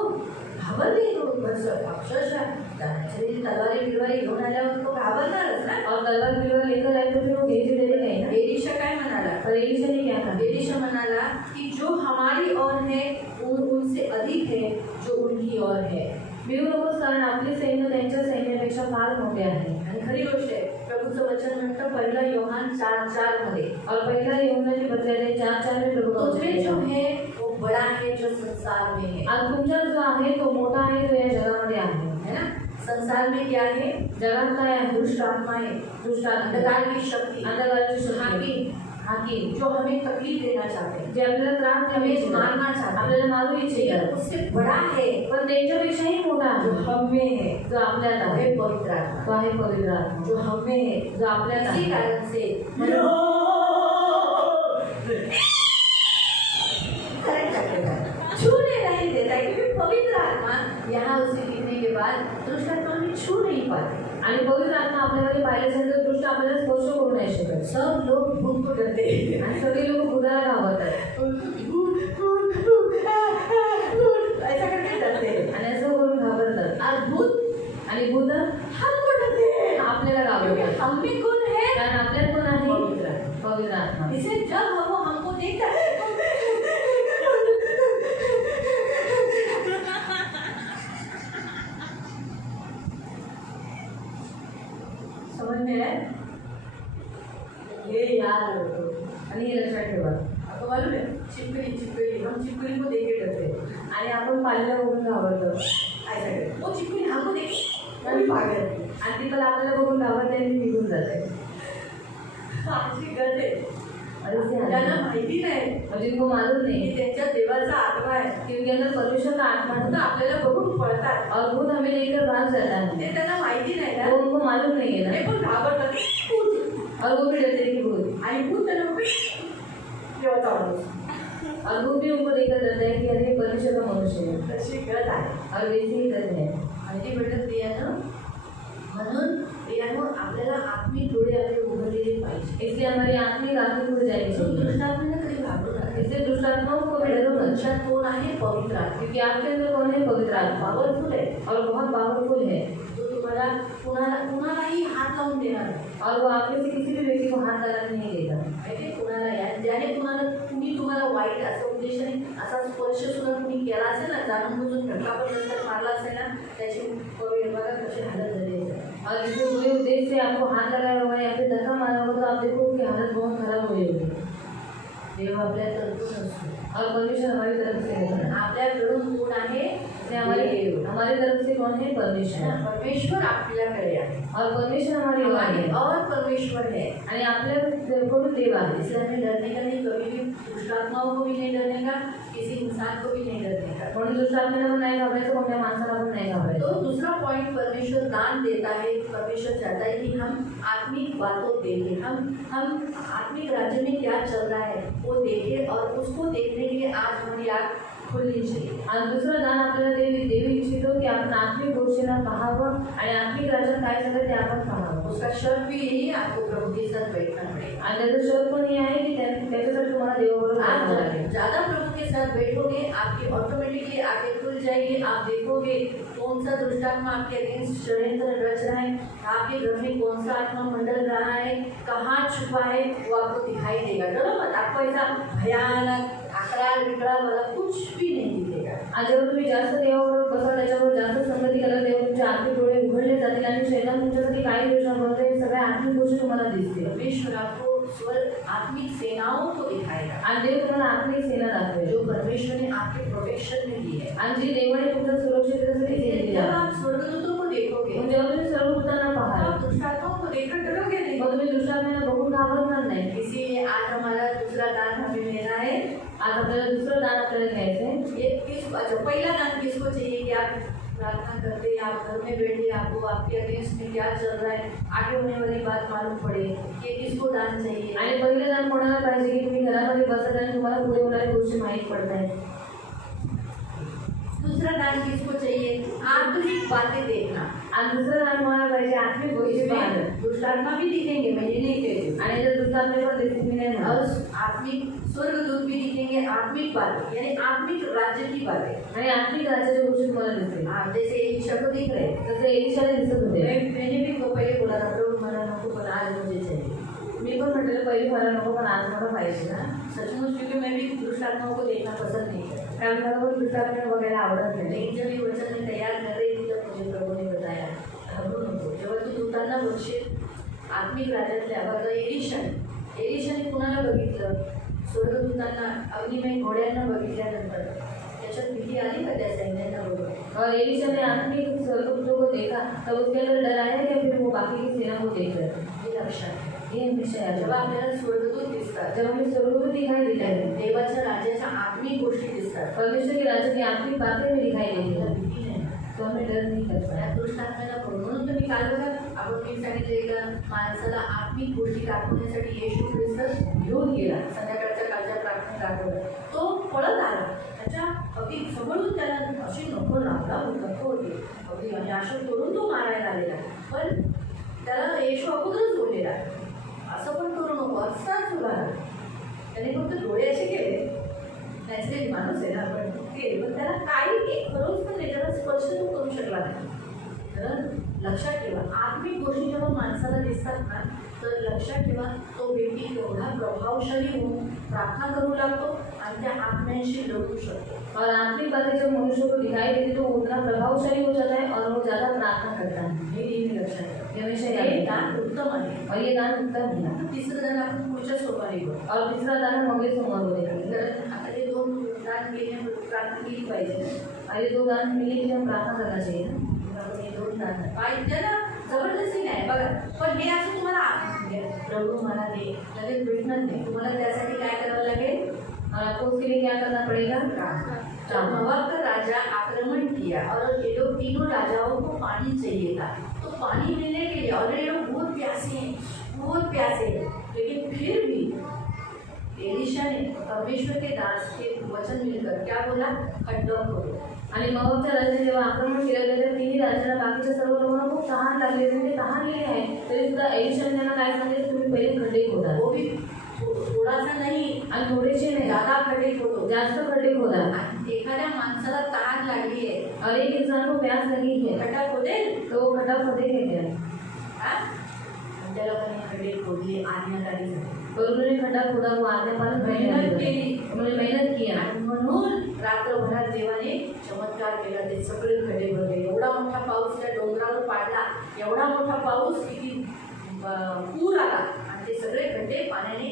घाबरले तो बस अक्षरशः त्याची तलवारी बिलवारी घेऊन आल्यावर तो घाबरणारच ना। और तलवार बिलवार लेकर आए तो फिर वो भेज देने गए ना। एलिशा काय म्हणाला? और एलिशा ने क्या कहा? एलिशा म्हणाला की जो हमारी ओर है उनसे अधिक है जो उनकी ओर है। भिऊ नकोस, कारण आपले सैन्य त्यांच्या सैन्यापेक्षा फार मोठे आहे। आणि खरी गोष्ट आहे, प्रभूचं वचन म्हणतं 1 योहान 4:4 मध्ये, और पहला यूहन्ना की पत्री 4:4 में प्रभु का तुम्हें वचन जो है, है वो बड़ा है जो संसार में है। और तुमचा जो आहे तो मोठा आहे, तो या जगामध्ये आहे, है ना? संसार में क्या है? जगात काय आहे? दुष्ट आत्मा है, दुष्ट आत्मा, अंधकार की शक्ति, अंधकारची शक्ती, हाकिम जो हमें तकलीफ देना चाहते हैं, जे आपल्याला त्रास हमें देण्याची मारना चाहते हैं, आपल्याला मारू इच्छितात, लेकिन उससे बड़ा है पण त्यांच्यापेक्षाही मोठा जो आहे, हम में है, जो आपल्यात वो आहे, है पवित्र आत्मा। तो आहे पवित्र आत्मा, जो हम में है, जो आपल्यात इसी आहे। कारण से छूने नहीं देता, क्योंकि पवित्र आत्मा यहाँ उसे गिरने के बाद दुष्ट आत्मा में छू नहीं पाते। आणि पवित्र आत्मा आपल्यामध्ये पाहिल्याचं तर दुष्ट आपल्याला स्पर्श करू नाही शकत। सब लोग भूत को डरते हैं, आणि सगळे लोक भूताला घाबरतात ऐसा करके डरते हैं। आणि असं करून घाबरतात। और भूत आणि भूत हमको डरते हैं, आपल्याला क्योंकि घाबरतात, हम में कौन है? कारण आपल्यात कोण आहे? पवित्र आत्मा। पवित्र आत्मा। इसे जब वो हमको देखता है समझ में आया? ये याद रखो। आणि हे लक्षात ठेवा। आपको मालूम है छिपकली, हम छिपकली को देख के डरते हैं। आणि आपण पाल्याला बघून घाबरतो, ऐसा करते, वो छिपकली हमको देख वो भी भाग जाती है। आणि ती पण आपल्याला बघून घाबरते आणि निघून जाते। आमची गत आहे, और इससे त्यांना माहिती नाही और जिनको मालूम की नहीं त्यांच्या देवाचा आत्मा आहे, कि उनके अंदर परमेश्वर का आत्मा म्हणून है, आपल्याला बघून पळतात। और भूत हमें लेकर भाग जाता है। ते त्यांना माहिती नाही वो ना, उनको मालूम नहीं है ते ना, पण घाबरतात भूत, और वो भी डरते हैं कि भूत, आणि भूत त्यांना देवाचा माणूस, और भूत भी उनको देखकर डरता है कि अरे परमेश्वर का मनुष्य है, तशी गत आहे। और वैसे ही डर है। आणि ते म्हणतात प्रियानं, म्हणून प्रियानं आपल्याला आत्मिक डोळे आपले उघडलेले पाहिजे। इसलिए हमारी आत्मिक आंखें खुल जानी जो चाहिए। दुष्टात्म्यानं कधी घाबरू नका, इसलिए दुष्ट आत्माओं को भी डरो मत, तुमच्यात कोण आहे? पवित्र आत्मा, क्योंकि आपके अंदर कौन है? पवित्र आत्मा, पावरफुल आहे, और बहुत पावरफुल है, जो तुम्हाला कुणालाही हात लावून देणार नाही। और वो आप में से किसी भी व्यक्ति को हाथ लगाने नहीं देगा। माहिती आहे कुणाला ज्याने तुम्हाला वाईट असं उद्देशाने असा स्पर्श सुद्धा कुणी केला असेल ना, जाणून बुजून धक्कापट नंतर मारला असेल ना, त्याची बघा कशी हालत झाली असेल। और जिससे बुरे उद्देश्य से आपको हाथ लगाया होगा या फिर धक्का मारा होगा तो आप देखो उसकी हालत बहुत खराब हुई होगी। देव आपल्या तरतून असतो, और परमेश्वर हमारी तरफ से है। आपल्याकडून कोण आहे? इसलिए हमारी तरफ से कौन है? परमेश्वर। परमेश्वर आपल्याकडे आहे और परमेश्वर हमारे ओर आहे और परमेश्वर है आणि आपल्याकडून देव आहे। इसलिए हमें डरने का नहीं, कभी भी दुष्टात्माओं को भी नहीं डरने का, किसी इंसान को भी नहीं डरने का। म्हणून दुष्टात्म्याला पण नाही घाबरायचं, कोणत्या माणसाला पण नाही घाबरायचं। तो दूसरा पॉइंट, परमेश्वर दान देता है। परमेश्वर चाहता है कि हम आत्मिक बातों देखें, हम आत्मिक राज्य में क्या चल रहा है वो देखें, और उसको देखने के लिए आज हमारी आँख खुलनी चाहिए। आणि दुसरं दान आपल्याला देऊ इच्छितो की आपण आत्मिक गोष्टींना पाहावं आणि आत्मिक राज्यात काय चालतं ते आपण पाहावं। उसका शर्त भी यही है, आपको प्रभु के साथ बैठना पड़ेगा। आणि त्याचं शर्त पण हे आहे की त्याच्यासाठी तुम्हाला देवाबरोबर आप राहावं लागेल। ज़्यादा प्रभु के साथ बैठोगे, आपकी ऑटोमेटिकली आंखें खुल जाएगी। आप देखोगे कौन सा दुष्टात्मा आपके अगेंस्ट षड्यंत्र रच रहा है, आपके घर में कौन सा आत्मा मंडल रहा है, कहाँ छुपा है, वो आपको दिखाई देगा। डरो मत, आपको ऐसा भयानक आकड़ा बिकड़ा वाला कुछ भी नहीं दिखेगा। आणि जेव्हा तुम्ही जास्त देवाबरोबर बसा, त्याच्याबरोबर जास्त संगती केला, तेव्हा तुमचे आत्मिक डोळे उघडले जातील आणि शैतान तुमच्यासाठी काय योजना बनवते हे सगळ्या आत्मिक गोष्टी तुम्हाला दिसतील। परमेश्वर आपको स्वर्ग आत्मिक सेनाओं को दिखाएगा, आणि देव तुम्हाला आत्मिक सेना दाखवेल जो परमेश्वर ने आपके प्रोटेक्शन में दी है। आणि जी देवाने तुमच्या सुरक्षिततेसाठी दिलेली जब आहे। आप स्वर्गदूतों को देखोगे, मग जेव्हा तुम्ही सर्वभूतांना तो पाहाल, आप दुष्टात्माओं को देखकर डरोगे नहीं। मग तुम्ही दुष्टात्म्याला बघून घाबरणार नाही। इसीलिए आज हमारा दूसरा दान हमें लेना है। आज आपल्याला दुसरं दान आपल्याला घ्यायचं आहे। ये अच्छा, पहला दान किसको चाहिए कि आप प्रार्थना करते हैं, आप घर में बैठे, आपको आपके अगेंस्ट में क्या चल रहा है, आगे होने वाली बात मालूम पड़े, ये किसको दान चाहिए। आणि पहिलं दान कोणाला पाहिजे की तुम्ही घरामध्ये बसत आणि तुम्हाला पुढे होणाऱ्या गोष्टी माहीत पडत आहेत। दूसरा दान किसको चाहिए? आत्मिक बातें देखना। आणि दुसरं दान कोणाला पाहिजे? आत्मिक गोष्टी पाहणं। दुष्टात्मा भी दिखेंगे, मैं ये नहीं कहती, आणि जर दुष्टात्मे पण दिसतील मी नाही और म्हणत। आत्मिक स्वर्गदूत भी दिखेंगे, आत्मिक बातें यानी आत्मिक राज्य की बातें। आणि आत्मिक राज्याच्या गोष्टी तुम्हाला दिसतील। आप जैसे एलिशा को दिख रहे हैं, तसं एलिशाला दिसत होते। मैंने भी वो पहले बोला था, प्रभु मना नको पण आज मुझे चाहिए। मी पण म्हटलेलं पहिली मला नको पण आज मला पाहिजे ना। सचमुच, क्योंकि मैं भी दुष्टात्माओं को देखना पसंद नहीं करती। कारण मला पण दुष्टात्मे बघायला आवडत नाही। लेकिन जब ये वचन मैं तैयार कर रही थी, तब मुझे प्रभु ने बताया, घाबरू नको, जेव्हा तू दूतांना बोलशील आत्मिक राज्यातल्या बघा, एलिशाने कुणाला बघितलं? स्वर्गदूतांना, अग्निमय घोड्यांना बघितल्यानंतर त्याच्यात भीती आली का त्या सैन्यांना बघून? और एलिशा ने आत्मिक स्वर्गदूतों को देखा तब उसके अंदर डर आया या फिर वो बाकी की सेना को देख रहे थे? हे लक्षात घ्या। ये हमेशा याद जेव्हा रखना। आपल्याला स्वर्गदूत दिसतात, जब हमें स्वर्गदूत दिखाई देते हैं, देवाच्या राज्याच्या आत्मिक गोष्टी दिसतात, परमेश्वर के राज्य की आत्मिक बातें हमें दिखाई देती तर हैं, भीती नाही, तो हमें डर नहीं करता त्या है। दुष्टात्म्याला पडून। म्हणून तुम्ही काल बघा, आपण मी सांगितले का माणसाला आत्मिक गोष्टी दाखवण्यासाठी येशू ख्रिस्त घेऊन गेला, संध्याकाळच्या कालच्या प्रार्थनेत दाखवलं, तो पळत आला, त्याच्या अगदी समोरून त्याला अशी नको लागला होती अगदी, आणि अशा करून तो मारायला आलेला, पण त्याला येशू अगोदरच बोललेला, असं पण करू नको, असाच उभा राहा। त्याने फक्त डोळे असे केले, नॅचरली माणूस आहे ना आपण, केले, पण त्याला काही एक खरोच पण नाही, त्याला स्पर्श तो करू शकला नाही। तर लक्षात ठेवा, आत्मिक गोष्टी जेव्हा माणसाला दिसतात ना, तर लक्षात ठेवा तो व्यक्ती एवढा प्रभावशाली होऊन प्रार्थना करू लागतो आणि त्या आत्म्यांशी लढू शकतो। और आत्मिक बातें जब मनुष्य को दिखाई देती तो वो उतना प्रभावशाली हो जाता है और वो ज़्यादा प्रार्थना करता है। हे नेहमी लक्षात ठेवा, ये हमेशा हे याद दान रखना। उत्तम आहे। और ये दान उत्तम है। आता तिसरं दान आपण पुढच्या सोपारी करू। और तीसरा दान हम अगले सोमवार को देखेंगे। कारण आता हे दोन दान केले, प्रार्थना केली पाहिजे। और ये दो दान मिले कि हम प्रार्थना करना चाहिए ना। आपण हे दोन दान पाहिजे ना, जबरदस्ती नाही बघा, पण हे असं तुम्हाला प्रभू मला दे लगेच भेटणार नाही, तुम्हाला त्यासाठी काय करावं लागेल? और आपको उसके लिए क्या करना पड़ेगा? जब मोआब का राजा आक्रमण किया और ये लोग तीनों राजाओं को पानी चाहिए था, तो पानी मिलने के लिए ऑलरेडी लोग बहुत प्यासे हैं, बहुत प्यासे हैं, लेकिन फिर भी एलिशा ने परमेश्वर के दास के वचन मिलकर क्या बोला? खड्डा खोदो। आणि मोआबच्या राजाने जेव्हा आक्रमण केलं तर तिन्ही राजांना बाकीच्या सर्व लोकांना खूप तहान लागली, ते तहानलेले आहे, तरी सुद्धा एलिशाने त्यांना काय सांगितलं? तुम्ही पहिले खड्डे खोदा, वो भी थोड़ा सा नहीं, आणि थोडेसे नाही, ज्यादा खड्डे खोदो। जास्त खड्डे खोदा। एखाद्या माणसाला तहान लागली आहे, और एक इंसान को प्यास लगी है खड्डा खोदेल, तो वो खड्डा खोदेंगे क्या? हा? त्या लोकांनी खड्डे खोदले, आज्ञाकारी झाले, और उन्होंने खड्डा खोदा, वो आज्ञा पालन करने मेहनत लगे। केली, उन्होंने मेहनत किया आणि म्हणून रात्रभरात देवाने चमत्कार केला, ते सगळे खड्डे भरले। एवढा मोठा पाऊस त्या डोंगरावर पाडला, एवढा मोठा पाऊस की पूर आला आणि ते सगळे खड्डे पाण्याने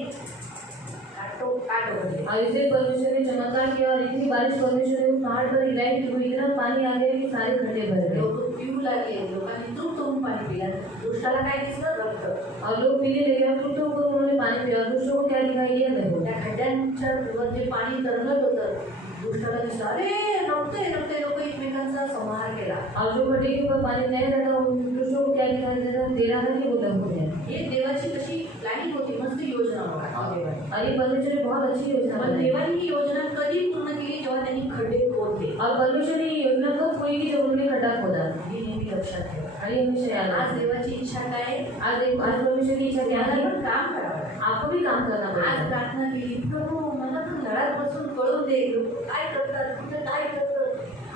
काट भरले। और इसे परमेश्वर ने चमत्कार किया और इतनी बारिश परमेश्वर ने उस पहाड़ पर गिराई कि वो इतना पानी पानी आ गया कि सारे खड्डे भर गए लोक पिऊ लागले, लोकांनी तृप्त होऊन पाणी पिलं. दुष्टाला काय दिसलं? रक्त. और लोग पीने लगे और कुछ लोगों को उन्होंने पानी पिया दूसरों को क्या दिखाई दिया देखो त्या खड्ड्यांच्या वर जे पाणी तरंगत होतं, दुष्टाला दिसलं, अरे रक्त आहे, रक्त आहे. लोक एकमेकांचा संहार केला. और जो खड्डे के ऊपर पानी नहीं रहता उन दूसरों को क्या दिखाई देता तेरा नहीं वो दम हो गया हे देवाची कशी प्लॅनिंग होती, मस्त योजना बघा देवाची. और ये परमेश्वर ने बहुत अच्छी योजना पण बनाई देवानी ही योजना कधी पूर्ण केली? जेव्हा त्यांनी खड्डे खोदले. और परमेश्वर ने ये योजना कब हुई कि जब उन्होंने खड्डा खोदा ही नेहमी लक्षात ठेवा. और ये हमेशा याद आज रखना. देवाची इच्छा काय आहे? आज परमेश्वर की इच्छा क्या मला है पण काम करावं. आपको भी काम करना आज पड़ेगा. प्रार्थना केली, प्रभू मला पण घरात बसून कळून दे, लोक काय करतात, कुठे काय करतात,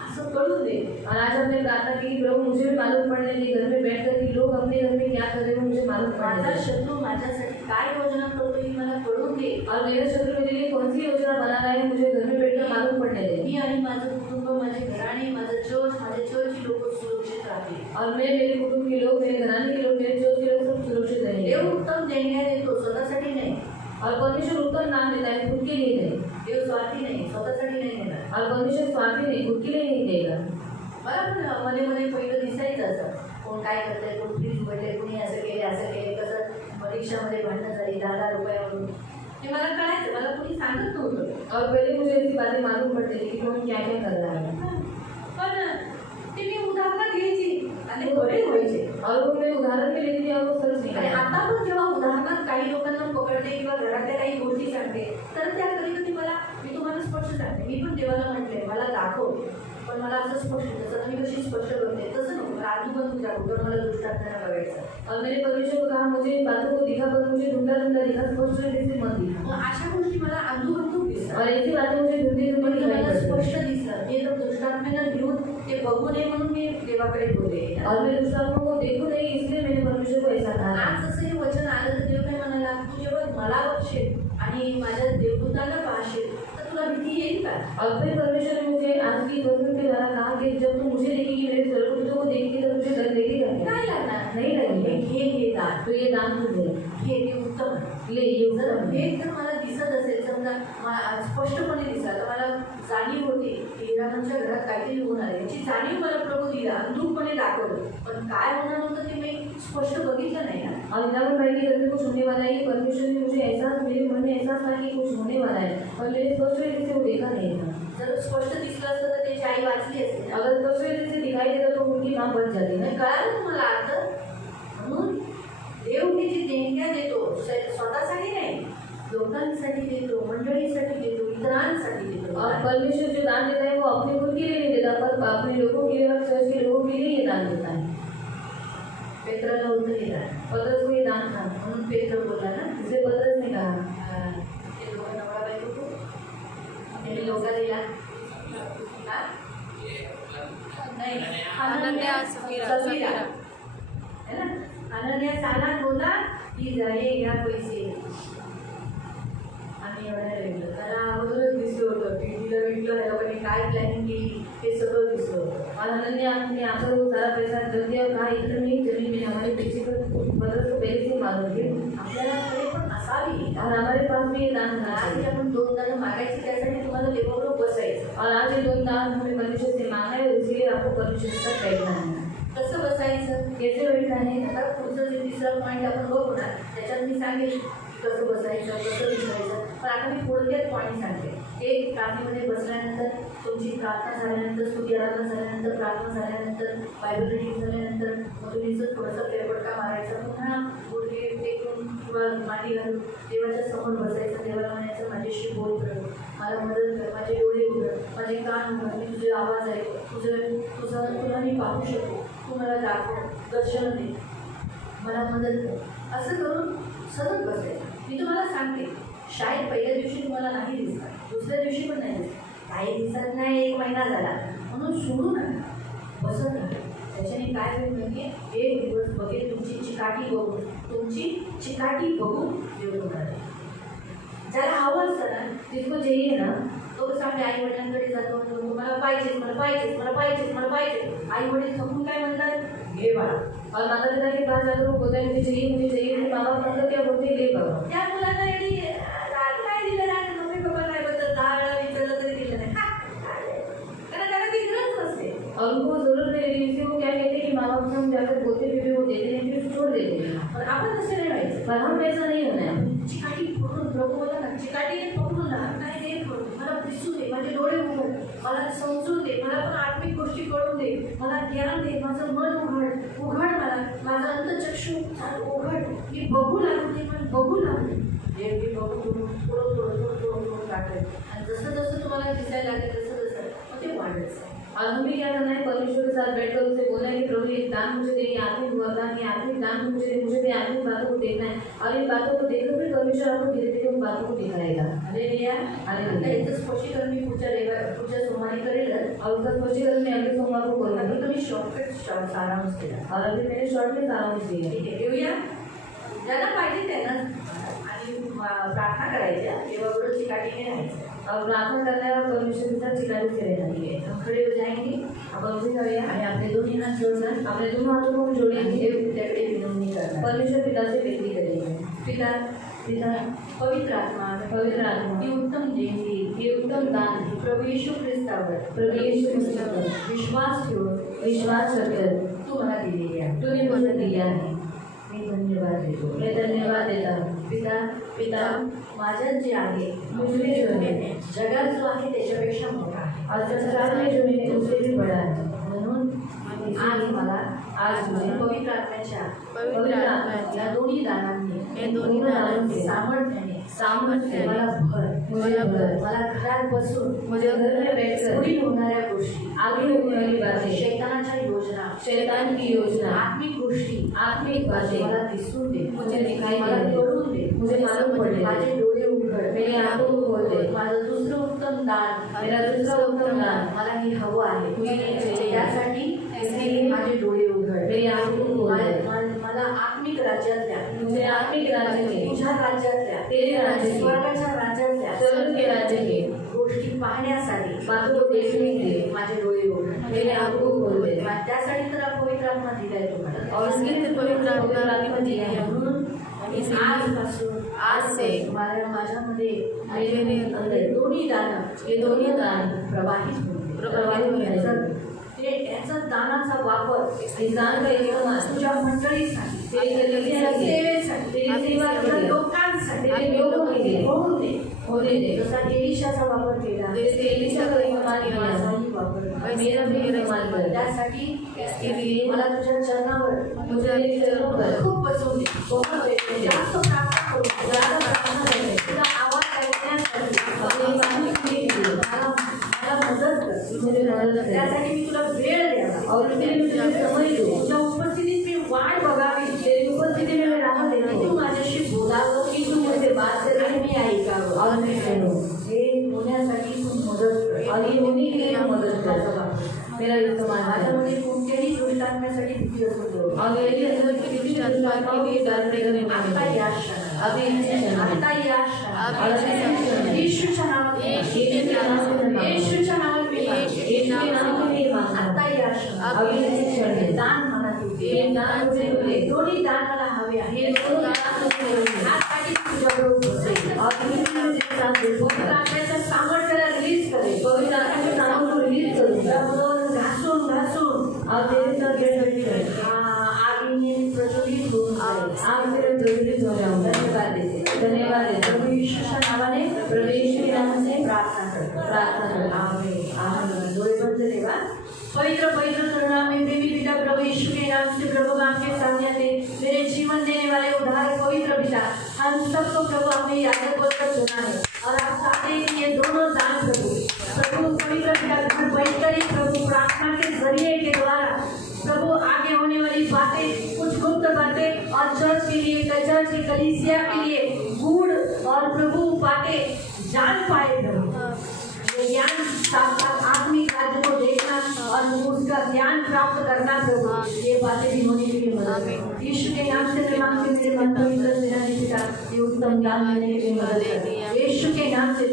असं कळून दे. और आज हमने प्रार्थना की कि प्रभु मुझे भी मालूम पड़ने लगी घर में बैठ कर कि लोग अपने घर में क्या कर रहे हैं मुझे मालूम पड़ने माझा लगा. शत्रू माझ्यासाठी काय योजना करतो ही मला कळून दे. और मेरा शत्रु मेरे लिए कौन सी योजना बना रहा है मुझे घर में बैठकर मालूम पड़ने लगे. मी आणि माझं कुटुंब, माझे घराणे, माझं चर्च, माझ्या चर्चची लोक सुरक्षित राहतील. और मैं मेरे कुटुंब के लोग मेरे घराने के लोग मेरे चर्च के लोग सब सुरक्षित रहेंगे. देव उत्तम देणग्या देतो, स्वतःसाठी नाही. और परमेश्वर उत्तम नाम देता है खुद के लिए नहीं. देव स्वार्थी नाही, स्वतःसाठी नाही देणार. और परमेश्वर स्वार्थी नहीं खुद के लिए नहीं देगा. मला पण मध्ये मध्ये पहिलं दिसायचं असं, कोण काय करतंय, कोण फ्रीज उघडले, कोणी असं केले, कसं रिक्षामध्ये भांडणं झाली 10,000 रुपयावरून. हे मला कळायचं, मला कोणी सांगत नव्हतं. और पहले मुझे ऐसी बातें मालूम पड़ती थी कि कौन क्या क्या कर रहा है. पण ते मी उदाहरण घ्यायची आणि बरे व्हायचे. और वो मैं उदाहरण के लेती थी और वो सच आणि निकला. आता पण जेव्हा उदाहरणात काही लोकांना पकडते किंवा घरातल्या काही गोष्टी सांगते, तर त्या कधी कधी मला, मी तुम्हाला स्पष्ट सांगते, मी पण देवाला म्हटले मला दाखव, पण मला असं स्पष्ट तसं मी कशी स्पष्ट करते तसं नको, आधी पण तुझ्या कुठं मला दुष्टात्म्यानं बघायचं. और मेरे परमेश्वर को कहा मुझे इन बातों को दिखा पर मुझे धुंधला धुंधला दिखा स्पष्ट से मत दिखा. मग अशा गोष्टी मला अंधुबंधू दिसतात. और ऐसी बातें मुझे धुंधली पण धुंधली मला दिखाई पड़ती. स्पष्ट दिसलं, ते जर दुष्टात्म्यानं घेऊन ते बघू नये म्हणून मी देवाकडे बोलले. और मैं दुष्टात्मा को देखूं नहीं इसलिए मैंने परमेश्वर को ऐसा कहा. आज असं हे वचन आलं तर देव काय म्हणाला, तू जेव्हा मला बघशील आणि माझ्या देवदूताला पाहशील तर तुला भीती येईल का? और फिर परमेश्वर ने मुझे आज की वचन के द्वारा कहा कि जब तू मुझे देखेगी मेरे स्वर्गदूतों को देखेगी तो मुझे डर लगेगा क्या? काय लागणार? नहीं लगेगा. हे दान, तो ये दान तुझे हे ते उत्तम आहे. ले ये जर उत्तम है. हे जर मला दिसत असेल, समजा मला स्पष्टपणे दिसला तर मला जाणीव होती की हिरामांच्या घरात काहीतरी होणार आहे, याची जाणीव मला प्रभू दिला, अंधुकपणे दाखवलं. पण काय होणार होतं ते मी स्पष्ट बघितलं नाही ना. और इनाम भाई के घर में कुछ होने वाला है कि परमेश्वर ने मुझे एहसास मेरे मन में एहसास था कि कुछ होने वाला है और मैंने स्पष्ट रीति से वो देखा नहीं था. जर स्पष्ट दिसलं असतं तर त्याची आई वाचली असते. अगर स्पष्ट रीति से दिखाई देता तो उनकी माँ बच जाती है. कळालं तुम्हाला अर्थ? म्हणून देव हे जी देणग्या देतो स्वतःसाठी नाही, लोकांसाठी देतो, मंडळीसाठी देतो, इतरांसाठी देतो. और परमेश्वर जो दान देता है वो अपने खुद के लिए नहीं देता पर अपने लोगों के लिए और चर्च के लोगों के लिए ये दान देता है. पेत्राला उत्तर दिला, पतरस को ये दान था. म्हणून पेत्र बोलला ना, जिसे पतरस ने कहा ते लोक नवरा बायको त्यांनी लोका दिला. हा? नाही, अनन्या, सफीरा. है ना? अनन्या साला बोला की जाये घ्या पैसे आणि एवढ्या वेगळं त्याला अगोदरच दिसलं होतं की तिला विकलं, ह्या लोकांनी काय प्लॅनिंग केली हे सगळं दिसलं होतं. और अनन्या ने आकर वो सारा पैसा दे दिया और कहा इधर नहीं जमीन में हमारे पीछे पर पतरस को पहले से मालूम थी. आपल्याकडे पण असावी. और हमारे पास भी ये दान होना आज चाहिए. आपण 2 दान मागायची, त्यासाठी तुम्हाला लेबरोबर बसायचं. और आज ये 2 दान हमें परमेश्वर से मांगा है और इसलिए आपको परमेश्वर के साथ बैठना है. कसं बसायचं? कैसे बैठना है? आता पुढचं जे तिसरा पॉईंट आपण बघू ना, त्याच्यात मी सांगेल कसं बसायचं, कसं विचारायचं. पण आता मी थोडक्यात पॉईंट सांगते. एक, प्रार्थनेमध्ये बसल्यानंतर, तुमची प्रार्थना झाल्यानंतर, स्तुती आराधना झाल्यानंतर, प्रार्थना झाल्यानंतर, बायबल रिडिंग झाल्यानंतर मग तुम्ही जर थोडंसं फेरफटका मारायचा, पुन्हा गुडघे टेकून किंवा मांडी घालून देवाच्या समोर बसायचं. देवाला म्हणायचं माझ्याशी बोल कर, मला मदत कर, माझे डोळे उघड, माझे कान उघड, मी तुझे आवाज ऐकतो, तुला मी पाहू शकतो, तू मला दाखव, दर्शन दे, मला मदत कर. असं करून सतत बसायचं. मी तुम्हाला सांगते, शाळेत पहिल्या दिवशी तुम्हाला नाही दिसणार, दुसऱ्या दिवशी पण नाही दिसणार, काही दिसत नाही, 1 महिना झाला म्हणून सोडू नका, बसत राहा. त्याच्याने काय होईल म्हणजे एक दिवस बघेल तुमची चिकाटी बघून देव तुम्हाला. ज्याला हवं असतं ना, जिसको चाहिए ना तो कसं आपल्या आई वडिलांकडे जातो, मला पाहिजेच, मला पाहिजेच, मला पाहिजेच, मला पाहिजे. आई वडील थकून काय म्हणतात, घे बाळा. और माता पिता के पास जाकर वो बोलता है मुझे चाहिए. फिर माँ बाप मतलब क्या बोलते हैं ले बाबा. त्या मुलांना एवढी राग काय दिलं ना, मम्मी पप्पा काय बोलतात, 10 वेळा विचारलं तरी दिलं नाही. कारण त्याला ती गरज नसते. और उनको जरूरत नहीं रहती, इसलिए वो क्या कहते हैं कि माँ बाप से हम जाकर बोलते हुए भी वो देते हैं, फिर छोड़ देते हैं। पण आपण तसे नाही व्हायचं. पर हम ऐसा नहीं होना है। चिकाटी पकडून प्रभू बोला ना, चिकाटीने पकडून राहा, काय दे करू, मला दिसू दे, माझे डोळे उघड, मला समजू दे, मला पण आत्मिक गोष्टी कळून दे, मला ज्ञान दे, माझं मन उघड उघड, मला माझा अंतचक्षु उघड, मी बघू लागू दे, पण बघू लागू दे. हे मी बघू थोडं टाकेल आणि जसं जसं तुम्हाला दिसायला लागेल तसं तसं मग ते वाढत. और हमें क्या करना है, परमेश्वर के साथ बैठकर उसे बोलना है कि प्रभु ये दान मुझे दे, ये आत्मिक वरदान, ये आत्मिक दान मुझे दे, आत्मिक बातों को देखना है। और इन बातों को देखकर फिर परमेश्वर आपको धीरे धीरे उन बातों को दिखाएगा। हालेलुया. आता याचं स्पष्टीकरण मी पुढच्या सोमवारी करेलच. और उसका स्पष्टीकरण मैं अगले सोमवार को आता करूँगी। तुम्ही शॉर्टकट सारांश केला. और अभी मैंने शॉर्ट में सारांश दिया है। ठीक आहे, घेऊया. ज्यांना पाहिजे त्यांना आणि प्रार्थना करायच्या, देवाबरोबर चिकाटीने राहायचं. और प्रार्थना करना है और परमेश्वर के साथ चिकाटी से रहना है। हम खडे हो जाएंगे. आपण उसे करूया आणि आपले दोन्ही हात जोडणार. अपने दोनों हाथों को हम जोड़ेंगे, देव त्याकडे विनवणी करणार. परमेश्वर पिता से विनती करेंगे। पिता पिता पवित्र आत्मा पवित्र आत्मा, ही उत्तम देणगी, हे उत्तम दान प्रभू येशू ख्रिस्तावर प्रभु यीशु मसीह पर विश्वास ठेवून विश्वास रखकर तू मला दिलेली आहे. तूने मुझे दिया है। मी धन्यवाद देतो. मैं धन्यवाद देता हूँ। पिता पिता माझ्यात जे आहे मुझे जो है जगात जो आहे त्याच्यापेक्षा मोठा आहे. और संसार में जो है उससे भी बड़ा है। म्हणून आज मला आज मुझे पवित्र आत्म्याच्या पवित्र आत्मा या दोन्ही दानांनी या दोन्ही दानांनी सामर्थ्याने सामर्थ्य मला भर, मुझे भर, मला घरात बसून मुझे घर में बैठकर पुढील होणाऱ्या गोष्टी, आगे होने वाली बातें, शैतानाच्या योजना, शैतान की योजना, आत्मिक गोष्टी आत्मिक बातें मला दिसून दे, मुझे दिखाई मला दे, कळून दे, मुझे मालूम पड़े, माझे डोळे उघड, मेरी आंखों को खोल दे, माझं दुसरं उत्तम दान, मेरा दूसरा उत्तम दान मला हे हवं आहे. मुझे चाहिए. त्यासाठी इसलिए माझे डोळे उघड, मेरी आंखों को खोल दे, मला आत्मिक राज्यातल्या, मुझे आत्मिक राज्य के, तुझ्या राज्यातल्या, तेरे राज्य के, स्वर्गाच्या राज्यातल्या स्वर्ग के राज्य के गोष्टी पाहण्यासाठी बातों को देखने के लिए माझे डोळे उघड. मेरे आंखों को खोल दे। त्यासाठी तर पवित्र आत्मा दिलाय तुम्हाला. और इसके लिए पवित्र आत्मा दिया है। म्हणून आजपासून आज से माझ्यामध्ये मेरे अंदर दोन्ही दान ये दोनों दान प्रवाहित होतील. प्रवाहित होतील. याचा दानाचा वापर इस दान का इस्तेमाल तुझ्या मंडळीसाठी, तेरी गतिविधिसाठी, सेवेसाठी, तेरी सेवा के लिए, लोकांसाठी, तेरे लोगों के लिए होऊन दे. होने दे। जसा एलिशाचा वापर केला, जैसे एलिशा का इस्तेमाल किया, माझाही वापर कर. मेरा भी इस्तेमाल कर। त्यासाठी इसके लिए मला तुझ्या चरणावर मुझे तेरे चरणों पर खूप बसवून दे. बहुत बैठने दे। जास्त प्रार्थना करू, ज्यादा प्रार्थना करने, तुझा आवाज ऐकण्यासाठी अपनी वाणी सुनने के लिए मला मदत कर. मुझे मदद कर। त्यासाठी मी तुला वेळ द्यावा. और उसके लिए मुझे समय दो। तुझ्या उपस्थितीत मी वाट बघावी. तेरी उपस्थिति में मैं राह तू देखूं, माझ्याशी बोलावं कि तू मुझसे बात कर आणि मी ऐकावं. और मैं सुनूं। हे होण्यासाठी तू मदत कर. और ये होने के लिए मदद कर। मेरा इस्तेमाल कर। माझ्यामध्ये कोणत्याही दृष्टांतासाठी भीती असू दे. और मेरे अंदर किसी भी आत्मा के लिए डर नहीं आता करने या क्षणाला, अभी इसी क्षण में, आता या क्षणाला, और इसी क्षण में, येशूच्या नावात, यीशु के नाम से मैं मांगता हूं। येशूच्या नावात मी मागतो. यीशु के नाम से मैं मांगता हूं। आता या क्षणाला, अभी इसी क्षण में, दान मला तू दे. ये दान मुझे मिले। दोन्ही दान मला हवे आहे. ये दोनों दान मुझे मिले। आज काही तुझ्याबरोबर बसेल. और तुम्हें मेरे साथ देखो, पवित्र आत्म्याच्या सामर्थ्याला रिलीज करेल. पवित्र आत्मा के नाम को रिलीज करूंगा त्याबरोबर घासून घासून और तेरे साथ बैठ बैठ आगीने प्रज्वलित होऊन जाईल. आप मेरे प्रज्वलित हो जाऊंगा। धन्यवाद देते. धन्यवाद है। प्रभू येशूच्या नावाने प्रभु यीशु के नाम से प्रार्थना करतो. प्रार्थना करता हूं। आमेन. आमेन. डोळे बंद ठेवा. पवित्र पवित्र करुणा में प्रेमी पिता प्रभु यीशु के नाम से प्रभु आपके सामने आते मेरे जीवन देने वाले उद्धार पवित्र पिता, हम सबको प्रभु आपने याजक बनकर चुना है और आप चाहते हैं कि ये दोनों दान प्रभु पवित्र पिता घर बैठकर ही प्रभु प्रार्थना के जरिए के द्वारा प्रभु आगे होने वाली बातें, कुछ गुप्त बातें और चर्च के लिए, चर्च की कलीसिया के लिए गूढ़ और प्रभु बातें जान पाए प्रभु। ज्ञान साक्षात आत्मिक राज्य को देखना और उसका ज्ञान प्राप्त करना प्रभु, ये बातें भी होने के लिए मदद। यीशु के नाम से मैं मांगती हूं मेरे मन पवित्र सेना पिता, ये उत्तम ज्ञान देने के लिए मदद कर। यीशु के नाम से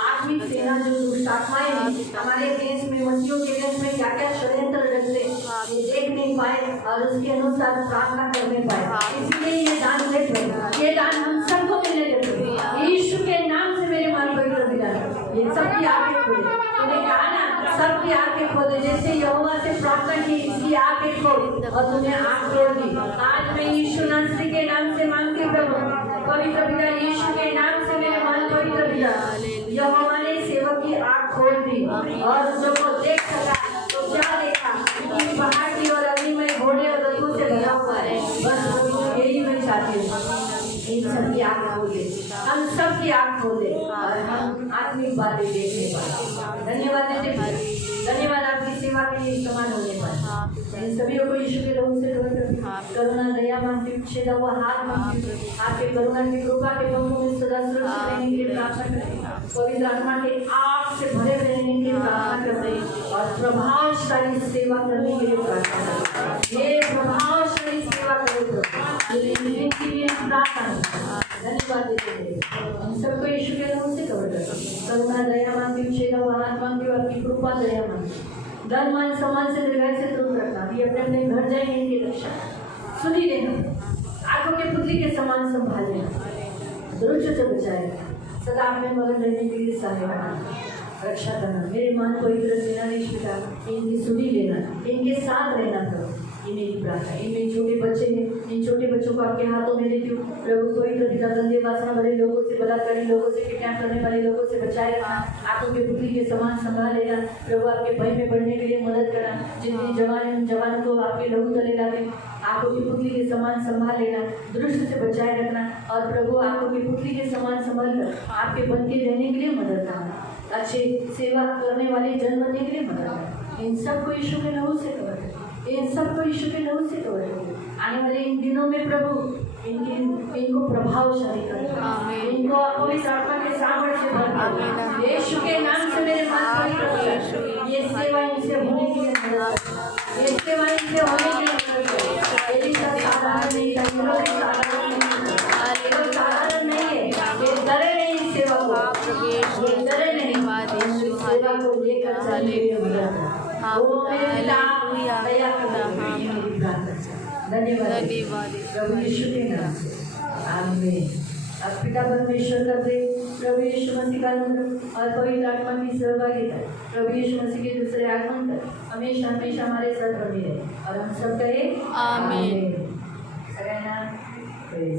आत्मिक सेना जो दुष्ट आत्माएं हैं हमारे देश में, मसीहों के देश में क्या क्या षड्यंत्र रचते ये देख नहीं पाए और उसके अनुसार प्रार्थना कर नहीं पाए, इसलिए ये दान दे प्रभु, ये दान हम सबको मिलने दे प्रभु। यीशु के नाम से मेरे मन पवित्र पिता, ये सब की आगे खुले। तूने कहा ना सब सबकी आंखें खोले, जैसे यहोवा से प्रार्थना की इसकी आंखें खोल और तुम्हें आंख खोल दी। आज मैं यीशु नासरी के नाम से मांगती हूँ प्रभु, पवित्र पिता यीशु के नाम से मेरे मान पवित्र पिता, यहोवा ने सेवक की आंख खोल दी और जब वो देख सका तो क्या देखा कि पहाड़ की और अग्नि में घोड़े और रथों से भरा हुआ है। बस यही मैं चाहती हूँ, इन सबकी आंख खोल दे, हम सबकी आंख खोल दे और हम आत्मिक बातें देखने पाए। धन्यवाद देते हैं, धन्यवाद आपकी सेवा के लिए इस्तेमाल होने पर। इन सभी को यीशु के लोगों से करुणा दया मांगती हूँ, छेदा हुआ हाथ मांगती हूँ, आपके करुणा की कृपा के लोगों में सदा सुरक्षित रहने के लिए प्रार्थना करते हैं, पवित्र आत्मा के आग से भरे रहने के लिए प्रार्थना करते हैं और प्रभावशाली सेवा करने के लिए प्रार्थना करते हैं। ये प्रभावशाली सेवा करो के लिए प्रार्थना, धन्यवाद देते हैं। हम सबको यीशु के नाम से कवर करते हैं, करुणा दया मांगती हूँ, छेदा हुआ हाथ मांगती हूँ, आपकी कृपा दया मांगती हूँ, धन मान सम्मान से दीर्घायु से तुम रखना, ये अपने अपने घर जाएंगे, इनकी रक्षा सुनी लेना, आंखों के पुतली के समान संभाल लेना, दुरुस्त से बचाए, सदा अपने मगन रहने के लिए सहायता रक्षा करना। मेरे मान को इधर सेनाधीश पिता इनकी सुनी लेना, इनके साथ रहना करो, ये मेरी प्रार्थना। इनमें छोटे बच्चे हैं, इन छोटे बच्चों को आपके हाथों में देती हूँ प्रभु, कोई पिता गंदे वासना वाले लोगों से, बलात्कारी लोगों से, किडनैप करने वाले लोगों से बचाए रखना, आंखों के पुतली के समान संभाल लेना प्रभु, आपके भय में बढ़ने के लिए मदद करना। जितने जवान को आपके लहू तले लाते, आंखों की पुतली के समान संभाल लेना, दुष्ट से बचाए रखना और प्रभु आंखों की पुतली के समान संभाल कर आपके बन के रहने के लिए मदद करना, अच्छे सेवा करने वाले जन बनने के लिए मदद करना। इन सबको यीशु के लहू से कवर, इन सबको यीशु के लहू से कवर। आने वाले इन दिनों में प्रभु इनको प्रभावशाली करना, इनको पवित्र आत्मा के सामर्थ्य से भर, यीशु के नाम से मेरे मन पर ये सेवा इनसे होने के लिए मदद, ये सेवा इनसे होने के लिए मदद। यदि साधारण नहीं है, साधारण नहीं है, ये डरे नहीं इस सेवा को, ये डरे नहीं, इस सेवा को लेकर चलने के लिए मदद। धन्यवाद प्रभु यीशु के नाम से, आमीन। अब पिता परमेश्वर का प्रेम, प्रभु यीशु मसीह का अनुग्रह और पवित्र आत्मा की सहभागिता प्रभु यीशु मसीह के दूसरे आगमन तक हमेशा हमेशा हमारे साथ बनी रहे और हम सब कहे आमीन। आमीन।